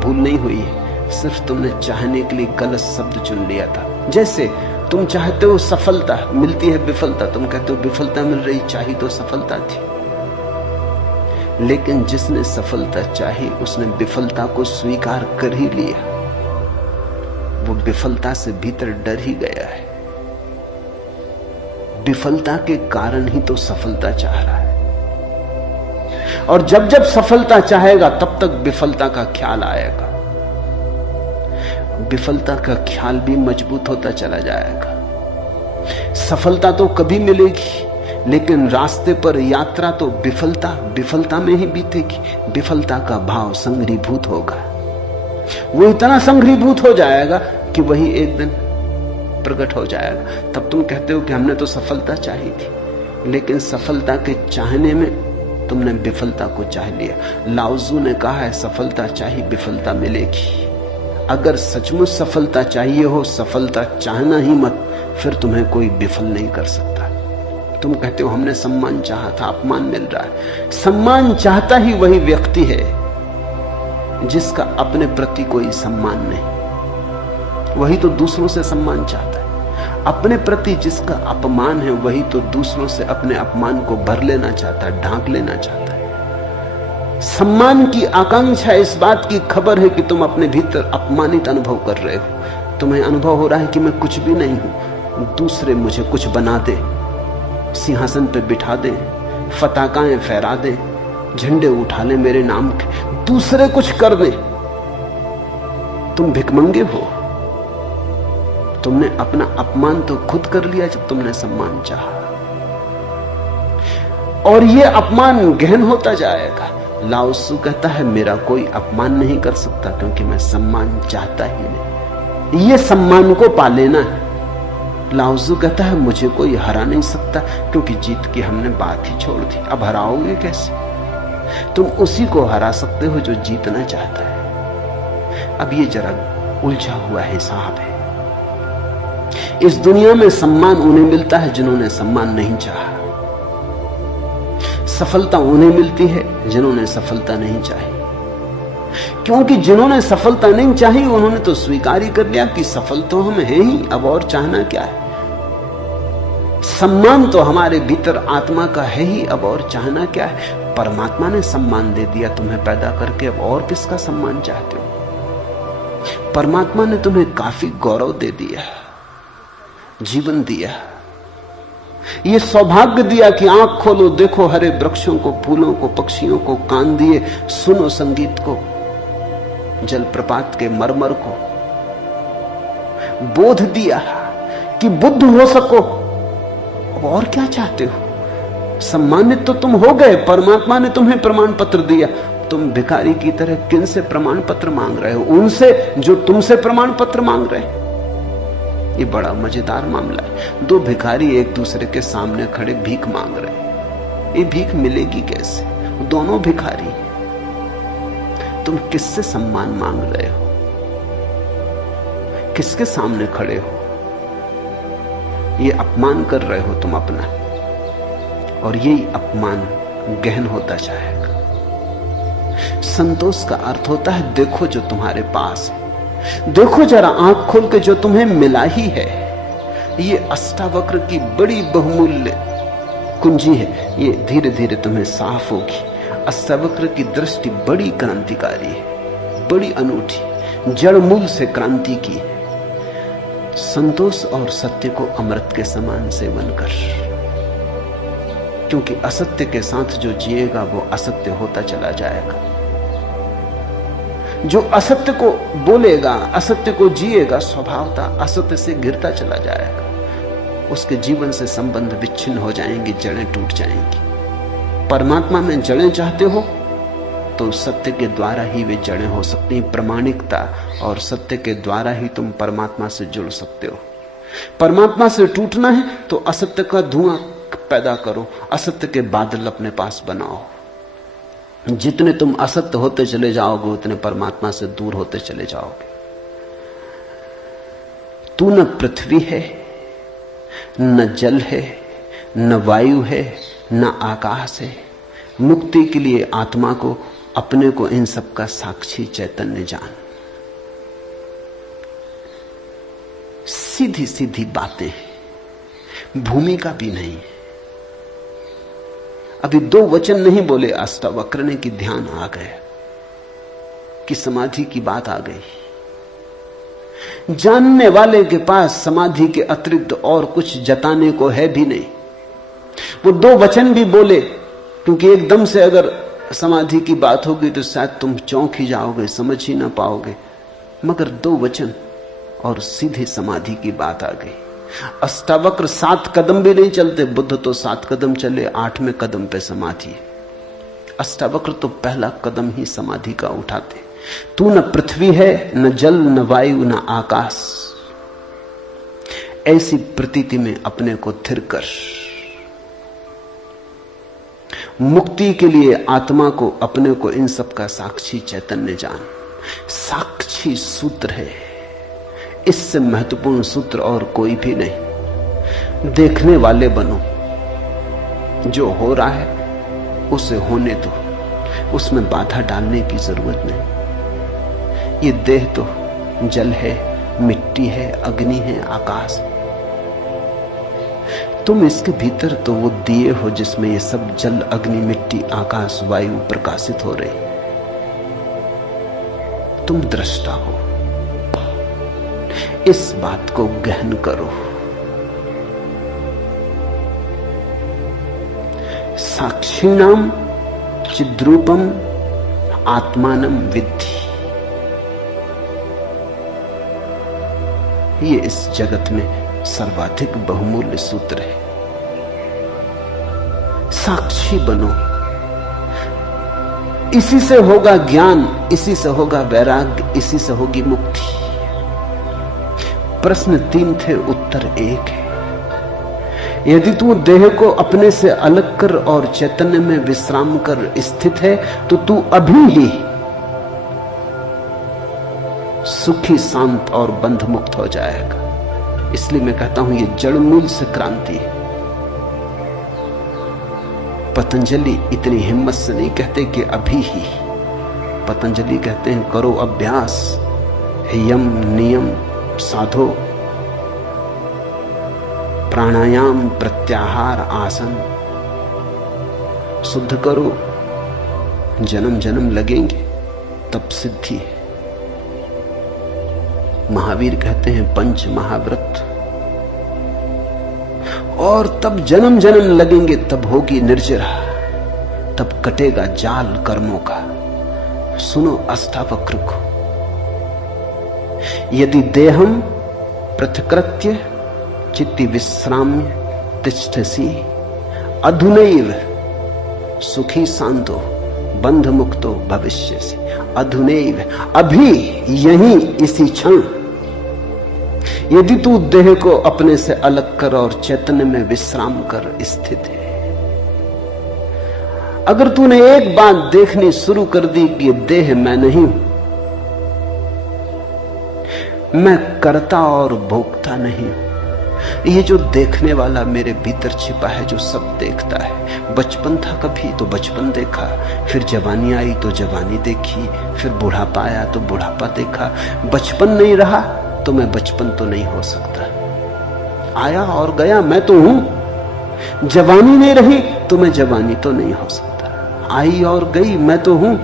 भूल नहीं हुई है, सिर्फ तुमने चाहने के लिए गलत शब्द चुन लिया था। जैसे तुम चाहते हो सफलता, मिलती है विफलता, तुम कहते हो विफलता मिल रही, चाहिए तो सफलता थी। लेकिन जिसने सफलता चाही उसने विफलता को स्वीकार कर ही लिया, वो विफलता से भीतर डर ही गया है। विफलता के कारण ही तो सफलता चाह रहा है, और जब जब सफलता चाहेगा तब तक विफलता का ख्याल आएगा। विफलता का ख्याल भी मजबूत होता चला जाएगा। सफलता तो कभी मिलेगी, लेकिन रास्ते पर यात्रा तो विफलता में ही बीतेगी। विफलता का भाव संग्रीभूत होगा, वो इतना संग्रीभूत हो जाएगा कि वही एक दिन प्रकट हो जाएगा। तब तुम कहते हो कि हमने तो सफलता चाही थी, लेकिन सफलता के चाहने में तुमने विफलता को चाह लिया। लाओजू ने कहा है सफलता चाहिए विफलता मिलेगी। अगर सचमुच सफलता चाहिए हो, सफलता चाहना ही मत, फिर तुम्हें कोई विफल नहीं कर सकता। तुम कहते हो हमने सम्मान चाहा था, अपमान मिल रहा है। सम्मान चाहता ही वही व्यक्ति है जिसका अपने प्रति कोई सम्मान नहीं, वही तो दूसरों से सम्मान चाहता है। अपने प्रति जिसका अपमान है वही तो दूसरों से अपने अपमान को भर लेना चाहता है, ढांक लेना चाहता है। सम्मान की आकांक्षा इस बात की खबर है कि तुम अपने भीतर अपमानित अनुभव कर रहे हो। तुम्हें अनुभव हो रहा है कि मैं कुछ भी नहीं हूं, दूसरे मुझे कुछ बना दे, सिंहासन पे बिठा दे, पताकाएं फहरा दे, झंडे उठा ले मेरे नाम के, दूसरे कुछ कर दे। तुम भिखमंगे हो। तुमने अपना अपमान तो खुद कर लिया जब तुमने सम्मान चाहा, और यह अपमान गहन होता जाएगा। लाओत्सु कहता है मेरा कोई अपमान नहीं कर सकता, क्योंकि मैं सम्मान चाहता ही नहीं। यह सम्मान को पा लेना है। लाओत्सु कहता है मुझे कोई हरा नहीं सकता, क्योंकि जीत की हमने बात ही छोड़ दी। अब हराओगे कैसे? तुम उसी को हरा सकते हो जो जीतना चाहता है। अब ये जरा उलझा हुआ हिसाब है। इस दुनिया में सम्मान उन्हें मिलता है जिन्होंने सम्मान नहीं चाहा। सफलता उन्हें मिलती है जिन्होंने सफलता नहीं चाही, क्योंकि जिन्होंने सफलता नहीं चाही उन्होंने तो स्वीकार ही कर लिया कि सफल तो हम हैं ही, अब और चाहना क्या है। सम्मान तो हमारे भीतर आत्मा का है ही, अब और चाहना क्या है। परमात्मा ने सम्मान दे दिया तुम्हें पैदा करके, अब और किसका सम्मान चाहते हो। परमात्मा ने तुम्हें काफी गौरव दे दिया, जीवन दिया, ये सौभाग्य दिया कि आंख खोलो, देखो हरे वृक्षों को, फूलों को, पक्षियों को, कान दिए सुनो संगीत को, जलप्रपात के मरमर को, बोध दिया कि बुद्ध हो सको। और क्या चाहते हो। सम्मानित तो तुम हो गए, परमात्मा ने तुम्हें प्रमाण पत्र दिया। तुम भिखारी की तरह किन से प्रमाण पत्र मांग रहे हो? उनसे जो तुमसे प्रमाण पत्र मांग रहे हैं। ये बड़ा मजेदार मामला है। दो भिखारी एक दूसरे के सामने खड़े भीख मांग रहे हैं। ये भीख मिलेगी कैसे? दोनों भिखारी। तुम किससे सम्मान मांग रहे हो? किसके सामने खड़े हो? ये अपमान कर रहे हो तुम अपना, और यही अपमान गहन होता जाएगा। संतोष का अर्थ होता है देखो जो तुम्हारे पास है, देखो जरा आंख खोल के जो तुम्हें मिला ही है। ये अष्टावक्र की बड़ी बहुमूल्य कुंजी है, ये धीरे धीरे तुम्हें साफ होगी। अष्टावक्र की दृष्टि बड़ी क्रांतिकारी है, बड़ी अनूठी, जड़ मूल से क्रांति की है। संतोष और सत्य को अमृत के समान सेवन कर, क्योंकि असत्य के साथ जो जिएगा वो असत्य होता चला जाएगा। जो असत्य को बोलेगा, असत्य को जिएगा, स्वभावतः असत्य से गिरता चला जाएगा। उसके जीवन से संबंध विच्छिन्न हो जाएंगे, जड़ें टूट जाएंगी। परमात्मा में जड़ें चाहते हो तो सत्य के द्वारा ही वे जड़ें हो सकती हैं। प्रामाणिकता और सत्य के द्वारा ही तुम परमात्मा से जुड़ सकते हो। परमात्मा से टूटना है तो असत्य का धुआं पैदा करो, असत्य के बादल अपने पास बनाओ। जितने तुम असत्य होते चले जाओगे उतने परमात्मा से दूर होते चले जाओगे। तू न पृथ्वी है, न जल है, न वायु है, न आकाश है। मुक्ति के लिए आत्मा को, अपने को, इन सब का साक्षी चैतन्य जान। सीधी सीधी बातें, भूमिका भी नहीं। अभी दो वचन नहीं बोले अष्टावक्र ने कि ध्यान आ गया, कि समाधि की बात आ गई। जानने वाले के पास समाधि के अतिरिक्त और कुछ जताने को है भी नहीं। वो दो वचन भी बोले, क्योंकि एकदम से अगर समाधि की बात होगी तो शायद तुम चौंक ही जाओगे, समझ ही ना पाओगे। मगर दो वचन और सीधे समाधि की बात आ गई। अष्टावक्र 7 कदम भी नहीं चलते, बुद्ध तो 7 कदम चले, 8वें कदम पे समाधि। अष्टावक्र तो पहला कदम ही समाधि का उठाते। तू न पृथ्वी है, न जल, न वायु, न आकाश। ऐसी प्रतीति में अपने को थिर कर। मुक्ति के लिए आत्मा को, अपने को, इन सब का साक्षी चैतन्य जान। साक्षी सूत्र है, इससे महत्वपूर्ण सूत्र और कोई भी नहीं। देखने वाले बनो, जो हो रहा है उसे होने दो, उसमें बाधा डालने की जरूरत नहीं। ये देह तो जल है, मिट्टी है, अग्नि है, आकाश है। तुम इसके भीतर तो वो दिए हो जिसमें ये सब जल, अग्नि, मिट्टी, आकाश, वायु प्रकाशित हो रही। तुम दृष्टा हो। इस बात को गहन करो। साक्षिणाम चिद्रूपम आत्मानम विद्धि। ये इस जगत में सर्वाधिक बहुमूल्य सूत्र है। साक्षी बनो। इसी से होगा ज्ञान, इसी से होगा वैराग्य, इसी से होगी मुक्ति। प्रश्न 3 थे, उत्तर 1 है। यदि तू देह को अपने से अलग कर और चैतन्य में विश्राम कर स्थित है तो तू अभी ही सुखी, शांत और बंध मुक्त हो जाएगा। इसलिए मैं कहता हूं ये जड़ मूल से क्रांति है। पतंजलि इतनी हिम्मत से नहीं कहते कि अभी ही, पतंजलि कहते हैं करो अभ्यास, यम नियम साधो, प्राणायाम प्रत्याहार आसन शुद्ध करो, जन्म जन्म लगेंगे तब सिद्धि है। महावीर कहते हैं पंच महाव्रत, और तब जन्म जन्म लगेंगे, तब होगी निर्जरा, तब कटेगा जाल कर्मों का। सुनो अष्टावक्र को, यदि देहम पृथकृत्य चित्ति विश्राम्य तिष्ठसि अधुनैव सुखी शांतो बंध मुक्तो भविष्यसि। अधुनैव, अभी, यहीं, इसी क्षण। यदि तू देह को अपने से अलग कर और चैतन्य में विश्राम कर स्थित है, अगर तूने एक बात देखनी शुरू कर दी कि देह मैं नहीं हूं, मैं करता और भोगता नहीं हूं, ये जो देखने वाला मेरे भीतर छिपा है, जो सब देखता है। बचपन था कभी तो बचपन देखा, फिर जवानी आई तो जवानी देखी, फिर बुढ़ापा आया तो बुढ़ापा देखा। बचपन नहीं रहा तो मैं बचपन तो नहीं हो सकता। आया और गया, मैं तो हूं। जवानी नहीं रही तो मैं जवानी तो नहीं हो सकता। आई और गई, मैं तो हूं।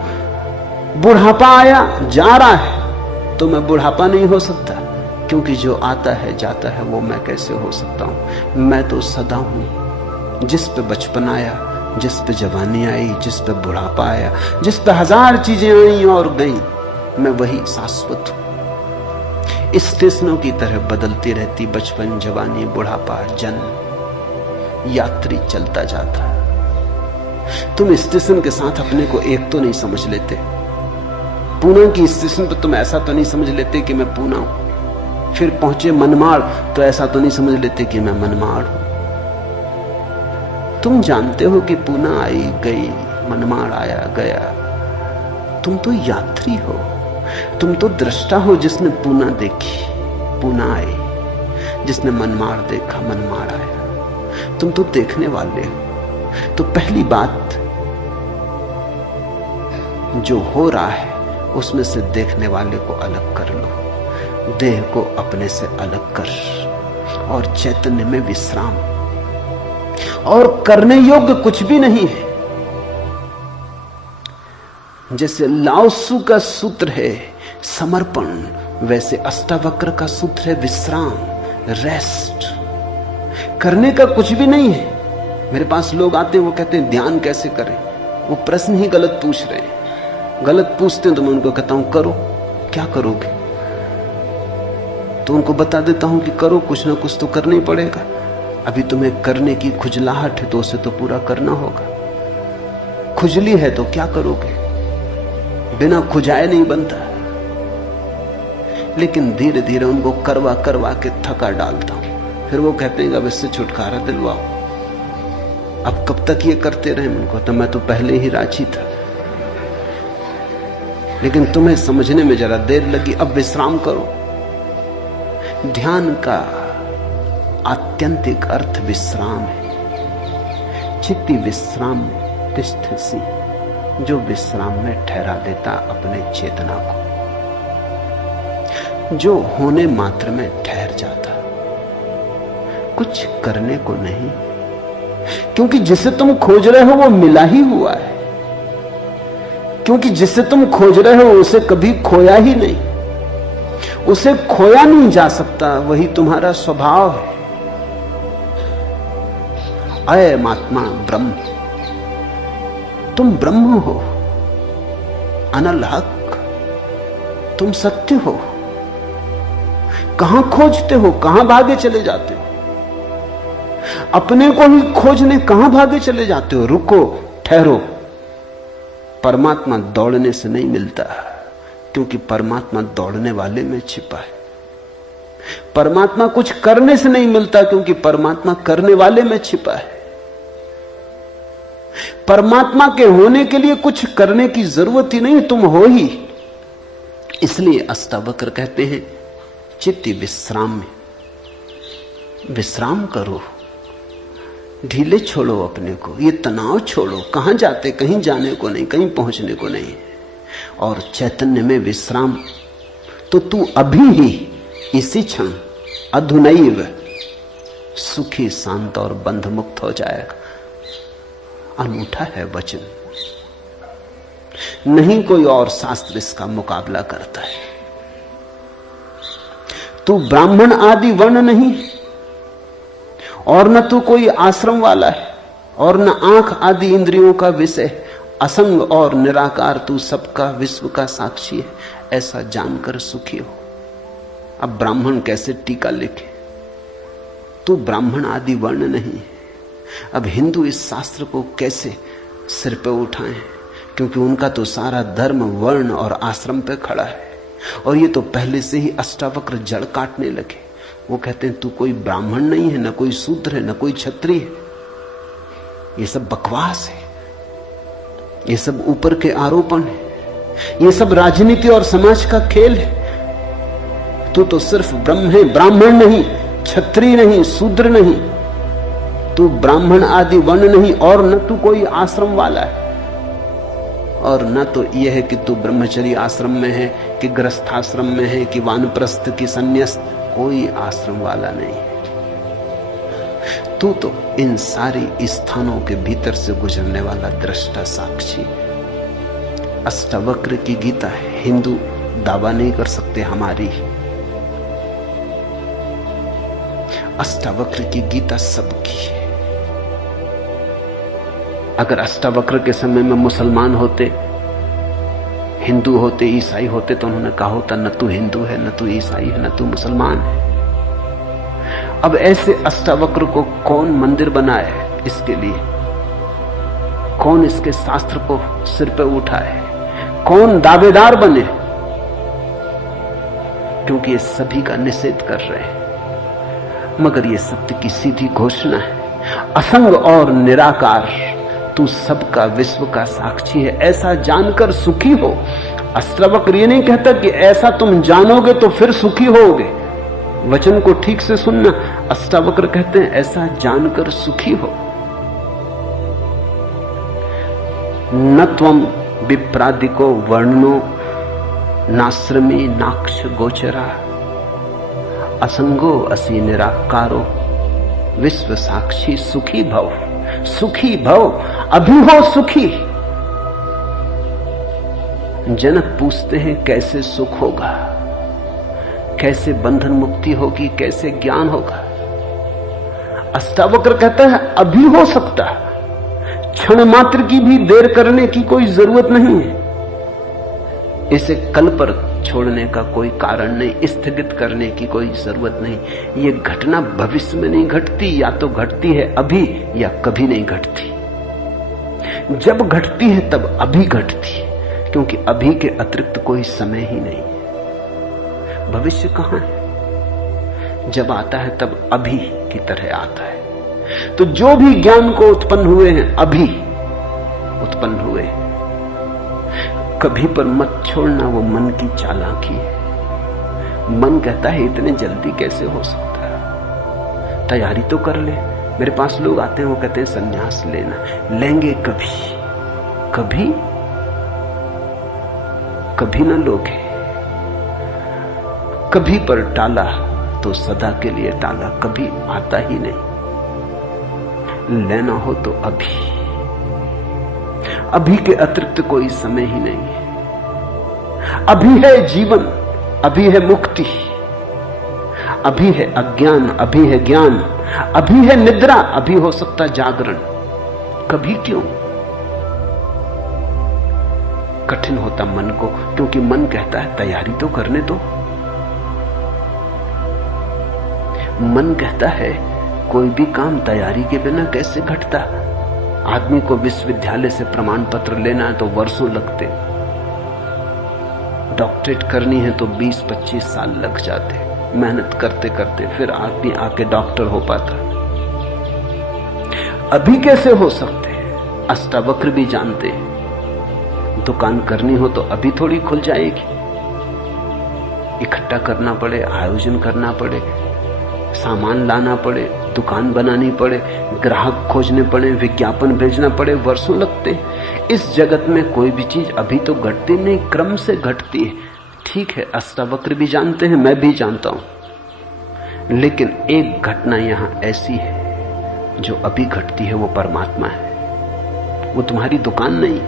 बुढ़ापा आया जा रहा है तो मैं बुढ़ापा नहीं हो सकता, क्योंकि जो आता है जाता है वो मैं कैसे हो सकता हूं। मैं तो सदा हूं। जिस पे बचपन आया, जिस पे जवानी आई, जिस पे बुढ़ापा आया, जिस पे हजार चीजें आई और गई, मैं वही शाश्वत हूं। स्टेशनों की तरह बदलती रहती बचपन, जवानी, बुढ़ापा, जन्म, यात्री चलता जाता। तुम स्टेशन के साथ अपने को एक तो नहीं समझ लेते। पूना की स्टेशन पर तुम ऐसा तो नहीं समझ लेते कि मैं पूना हूं। फिर पहुंचे मनमाड़ तो ऐसा तो नहीं समझ लेते कि मैं मनमाड़ हूं। तुम जानते हो कि पूना आई गई, मनमाड़ आया गया। तुम तो यात्री हो, तुम तो दृष्टा हो जिसने पूना देखी, पूना आई, जिसने मनमाड़ देखा, मनमाड़ आया। तुम तो देखने वाले हो। तो पहली बात, जो हो रहा है उसमें से देखने वाले को अलग कर लो। देह को अपने से अलग कर और चैतन्य में विश्राम। और करने योग्य कुछ भी नहीं है। जैसे लाओसु का सूत्र है समर्पण, वैसे अष्टावक्र का सूत्र है विश्राम, रेस्ट। करने का कुछ भी नहीं है। मेरे पास लोग आते हैं, वो कहते हैं ध्यान कैसे करें। वो प्रश्न ही गलत पूछ रहे हैं। गलत पूछते हैं तो मैं उनको कहता हूं करो। क्या करोगे? तो उनको बता देता हूं कि करो, कुछ ना कुछ तो करना ही पड़ेगा। अभी तुम्हें करने की खुजलाहट है तो उसे तो पूरा करना होगा। खुजली है तो क्या करोगे? बिना खुजाए नहीं बनता। लेकिन धीरे धीरे उनको करवा करवा के थका डालता हूं। फिर वो कहते हैं अब इससे छुटकारा दिलवाओ। अब कब तक ये करते रहे? उनको तो मैं तो पहले ही राजी था, लेकिन तुम्हें समझने में जरा देर लगी। अब विश्राम करो। ध्यान का आत्यंतिक अर्थ विश्राम है। चित्ति विश्राम तिष्ठसि, जो विश्राम में ठहरा देता अपने चेतना को, जो होने मात्र में ठहर जाता, कुछ करने को नहीं। क्योंकि जिसे तुम खोज रहे हो वो मिला ही हुआ है। क्योंकि जिसे तुम खोज रहे हो उसे कभी खोया ही नहीं। उसे खोया नहीं जा सकता, वही तुम्हारा स्वभाव है। अयम आत्मा ब्रह्म, तुम ब्रह्म हो, अनल हक, तुम सत्य हो। कहां खोजते हो? कहां भागे चले जाते हो? अपने को ही खोजने कहां भागे चले जाते हो? रुको, ठहरो। परमात्मा दौड़ने से नहीं मिलता, क्योंकि परमात्मा दौड़ने वाले में छिपा है। परमात्मा कुछ करने से नहीं मिलता, क्योंकि परमात्मा करने वाले में छिपा है। परमात्मा के होने के लिए कुछ करने की जरूरत ही नहीं, तुम हो ही। इसलिए अष्टावक्र कहते हैं चित्ति विश्राम में, विश्राम करो, ढीले छोड़ो अपने को, ये तनाव छोड़ो। कहां जाते? कहीं जाने को नहीं, कहीं पहुंचने को नहीं। और चैतन्य में विश्राम तो तू अभी ही इसी क्षण अधुनैव सुखी, शांत और बंध मुक्त हो जाएगा। अनूठा है वचन, नहीं कोई और शास्त्र इसका मुकाबला करता है। तू ब्राह्मण आदि वर्ण नहीं, और न तू कोई आश्रम वाला है, और न आंख आदि इंद्रियों का विषय। असंग और निराकार तू सबका, विश्व का साक्षी है, ऐसा जानकर सुखी हो। अब ब्राह्मण कैसे टीका लिखे? तू ब्राह्मण आदि वर्ण नहीं है। अब हिंदू इस शास्त्र को कैसे सिर पे उठाएं? क्योंकि उनका तो सारा धर्म वर्ण और आश्रम पे खड़ा है, और ये तो पहले से ही अष्टावक्र जड़ काटने लगे। वो कहते हैं तू कोई ब्राह्मण नहीं है, न कोई शूद्र है, न कोई क्षत्रिय है। ये सब बकवास है, ये सब ऊपर के आरोपण है, ये सब राजनीति और समाज का खेल है। तू तो सिर्फ ब्रह्म है, ब्राह्मण नहीं, क्षत्रिय नहीं, शूद्र नहीं। तू ब्राह्मण आदि वर्ण नहीं, और न तू कोई आश्रम वाला है, और न तो यह है कि तू ब्रह्मचर्य आश्रम में है, कि गृहस्थाश्रम में है, कि वानप्रस्थ की संन्यास्त। कोई आश्रम वाला नहीं है। तू तो इन सारी स्थानों के भीतर से गुजरने वाला दृष्टा साक्षी। अष्टावक्र की गीता है, हिंदू दावा नहीं कर सकते हमारी। अष्टावक्र की गीता सबकी है। अगर अष्टावक्र के समय में मुसलमान होते, हिंदू होते, ईसाई होते, तो उन्होंने कहा होता न तू हिंदू है, न तू ईसाई है, न तू मुसलमान है। अब ऐसे अष्टावक्र को कौन मंदिर बनाए? इसके लिए कौन इसके शास्त्र को सिर पे उठाए? कौन दावेदार बने? क्योंकि ये सभी का निषेध कर रहे हैं। मगर ये सत्य की सीधी घोषणा है, असंग और निराकार तू सबका, विश्व का साक्षी है, ऐसा जानकर सुखी हो। अष्टावक्र ये नहीं कहता कि ऐसा तुम जानोगे तो फिर सुखी होगे। वचन को ठीक से सुनना। अष्टावक्र कहते हैं ऐसा जानकर सुखी हो। न त्वम विप्रादिको वर्णनो नाश्रमी नाक्ष गोचरा, असंगो असि निराकारो विश्व साक्षी सुखी भव। सुखी भव, अभी हो सुखी। जनक पूछते हैं कैसे सुख होगा, कैसे बंधन मुक्ति होगी, कैसे ज्ञान होगा? अष्टावक्र कहता है अभी हो सकता, क्षण मात्र की भी देर करने की कोई जरूरत नहीं है। इसे कल पर छोड़ने का कोई कारण नहीं, स्थगित करने की कोई जरूरत नहीं। ये घटना भविष्य में नहीं घटती, या तो घटती है अभी या कभी नहीं घटती। जब घटती है तब अभी घटती है, क्योंकि अभी के अतिरिक्त कोई समय ही नहीं है। भविष्य कहां है? जब आता है तब अभी की तरह आता है। तो जो भी ज्ञान को उत्पन्न हुए हैं अभी उत्पन्न हुए। कभी पर मत छोड़ना, वो मन की चालाकी है। मन कहता है इतने जल्दी कैसे हो सकता है, तैयारी तो कर ले। मेरे पास लोग आते हैं, वो कहते हैं संन्यास लेना। लेंगे कभी, कभी कभी ना लोगे। कभी पर टाला तो सदा के लिए टाला, कभी आता ही नहीं। लेना हो तो अभी, अभी के अतिरिक्त कोई समय ही नहीं है। अभी है जीवन, अभी है मुक्ति, अभी है अज्ञान, अभी है ज्ञान, अभी है निद्रा, अभी हो सकता जागरण। कभी क्यों? कठिन होता मन को, क्योंकि मन कहता है तैयारी तो करने दो। मन कहता है कोई भी काम तैयारी के बिना कैसे घटता। आदमी को विश्वविद्यालय से प्रमाण पत्र लेना है तो वर्षों लगते, डॉक्टरेट करनी है तो 20-25 साल लग जाते, मेहनत करते करते फिर आदमी आके डॉक्टर हो पाता। अभी कैसे हो सकते? अष्टावक्र भी जानते हैं, दुकान करनी हो तो अभी थोड़ी खुल जाएगी। इकट्ठा करना पड़े, आयोजन करना पड़े, सामान लाना पड़े, दुकान बनानी पड़े, ग्राहक खोजने पड़े, विज्ञापन भेजना पड़े, वर्षों लगते। इस जगत में कोई भी चीज अभी तो घटती नहीं, क्रम से घटती है। ठीक है, अष्टावक्र भी जानते हैं, मैं भी जानता हूं, लेकिन एक घटना यहां ऐसी है जो अभी घटती है, वो परमात्मा है। वो तुम्हारी दुकान नहीं,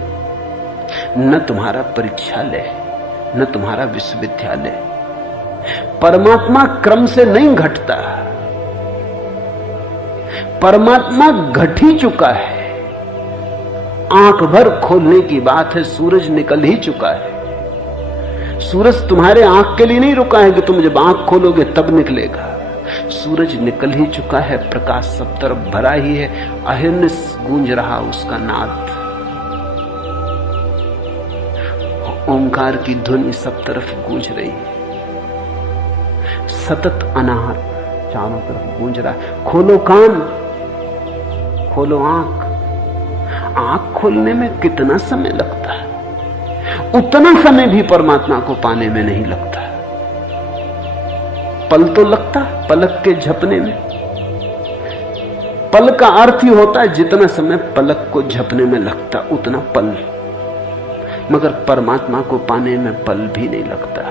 न तुम्हारा परीक्षालय, न तुम्हारा विश्वविद्यालय। परमात्मा क्रम से नहीं घटता, परमात्मा घट ही चुका है। आंख भर खोलने की बात है, सूरज निकल ही चुका है। सूरज तुम्हारे आंख के लिए नहीं रुका है कि तुम जब आंख खोलोगे तब निकलेगा। सूरज निकल ही चुका है, प्रकाश सब तरफ भरा ही है, अहिर्निश गूंज रहा उसका नाद, ओंकार की ध्वनि सब तरफ गूंज रही है, सतत अनाहत चारों तरफ गूंज रहा है। खोलो कान, खोलो आंख। आंख खोलने में कितना समय लगता है, उतना समय भी परमात्मा को पाने में नहीं लगता। पल तो लगता पलक के झपने में। पल का अर्थ ही होता है जितना समय पलक को झपने में लगता उतना पल, मगर परमात्मा को पाने में पल भी नहीं लगता।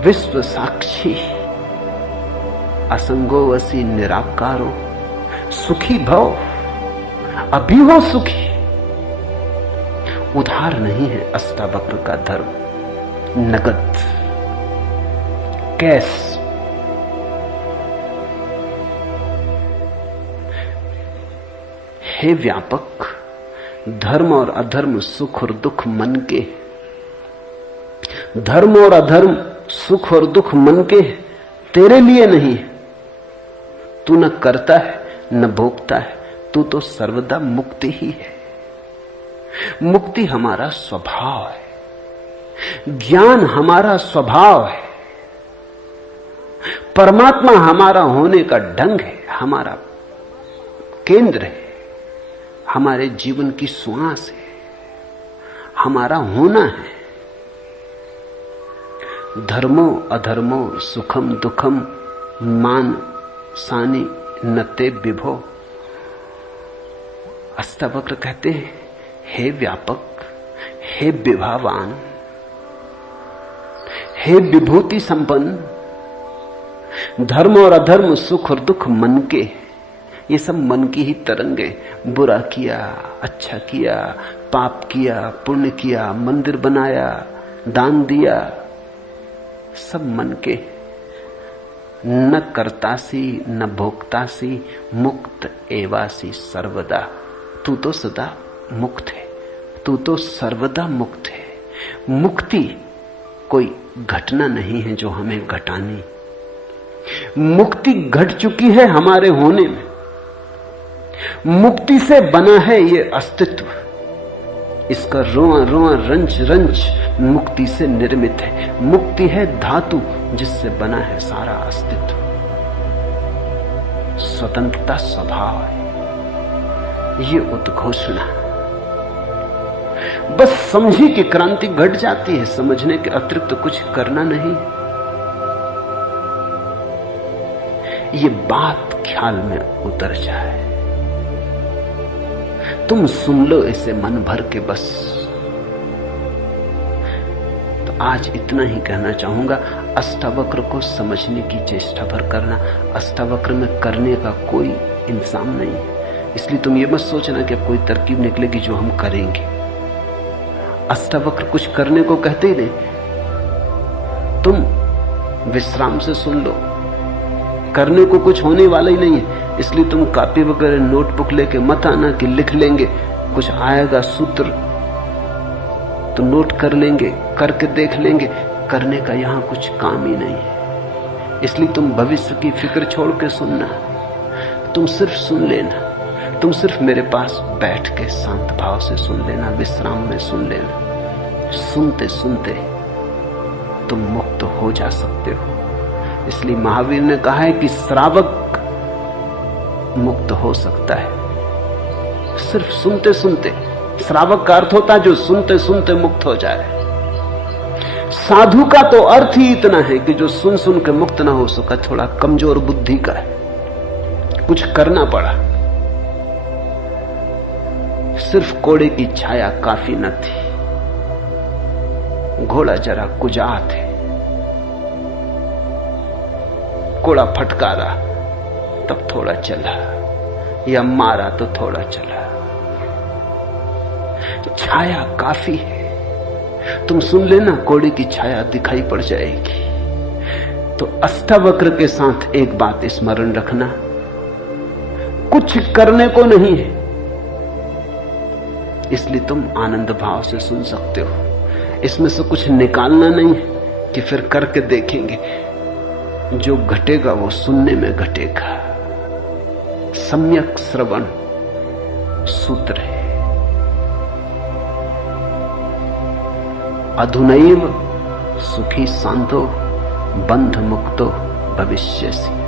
विश्व साक्षी असंगो वसी निराकारो, सुखी भव अभी हो सुखी। उधार नहीं है अष्टावक्र का धर्म, नगद, कैश। हे व्यापक, धर्म और अधर्म, सुख और दुख मन के। धर्म और अधर्म, सुख और दुख मन के, तेरे लिए नहीं। तू न करता है न भोगता है, तू तो सर्वदा मुक्ति ही है। मुक्ति हमारा स्वभाव है, ज्ञान हमारा स्वभाव है, परमात्मा हमारा होने का ढंग है, हमारा केंद्र है, हमारे जीवन की श्वास है, हमारा होना है। धर्मो अधर्मो सुखम दुखम मान सानी नते विभो। अष्टावक्र कहते हैं, हे व्यापक, हे विभावान, हे विभूति संपन्न, धर्म और अधर्म, सुख और दुख मन के, ये सब मन की ही तरंगे। बुरा किया, अच्छा किया, पाप किया, पुण्य किया, मंदिर बनाया, दान दिया, सब मन के। न करतासी न भोक्तासी, मुक्त एवासी सर्वदा। तू तो सदा मुक्त है, तू तो सर्वदा मुक्त है। मुक्ति कोई घटना नहीं है जो हमें घटानी, मुक्ति घट चुकी है हमारे होने में। मुक्ति से बना है ये अस्तित्व, इसका रोआ रोआ रंच रंच मुक्ति से निर्मित है। मुक्ति है धातु जिससे बना है सारा अस्तित्व। स्वतंत्रता स्वभाव है, ये उद्घोषणा। बस समझी कि क्रांति घट जाती है, समझने के अतिरिक्त तो कुछ करना नहीं। ये बात ख्याल में उतर जाए, तुम सुन लो इसे मन भर के बस। तो आज इतना ही कहना चाहूंगा। अष्टावक्र को समझने की चेष्टा भर करना। अष्टावक्र में करने का कोई इंतजाम नहीं है, इसलिए तुम ये मत सोचना कि अब कोई तरकीब निकलेगी जो हम करेंगे। अष्टावक्र कुछ करने को कहते ही नहीं, तुम विश्राम से सुन लो। करने को कुछ होने वाला ही नहीं है, इसलिए तुम कॉपी वगैरह नोटबुक लेके मत आना कि लिख लेंगे, कुछ आएगा सूत्र तो नोट कर लेंगे, करके देख लेंगे। करने का यहां कुछ काम ही नहीं है, इसलिए तुम भविष्य की फिक्र छोड़ के सुनना। तुम सिर्फ सुन लेना, तुम सिर्फ मेरे पास बैठ के शांत भाव से सुन लेना, विश्राम में सुन लेना। सुनते सुनते तुम मुक्त हो जा सकते हो। इसलिए महावीर ने कहा है कि श्रावक मुक्त हो सकता है सिर्फ सुनते सुनते। श्रावक का अर्थ होता है जो सुनते सुनते मुक्त हो जाए। साधु का तो अर्थ ही इतना है कि जो सुन सुन के मुक्त ना हो सका, थोड़ा कमजोर बुद्धि का है, कुछ करना पड़ा। सिर्फ कोड़े की छाया काफी न थी, घोड़ा जरा कुजा थे, कोड़ा फटकारा तब थोड़ा चला, या मारा तो थोड़ा चला। छाया काफी है, तुम सुन लेना, कोड़े की छाया दिखाई पड़ जाएगी। तो अष्टावक्र के साथ एक बात स्मरण रखना, कुछ करने को नहीं है, इसलिए तुम आनंद भाव से सुन सकते हो। इसमें से कुछ निकालना नहीं है कि फिर करके देखेंगे। जो घटेगा वो सुनने में घटेगा। सम्यक श्रवण सूत्र है। अधुनैव सुखी शांतो बंध मुक्तो भविष्यसि।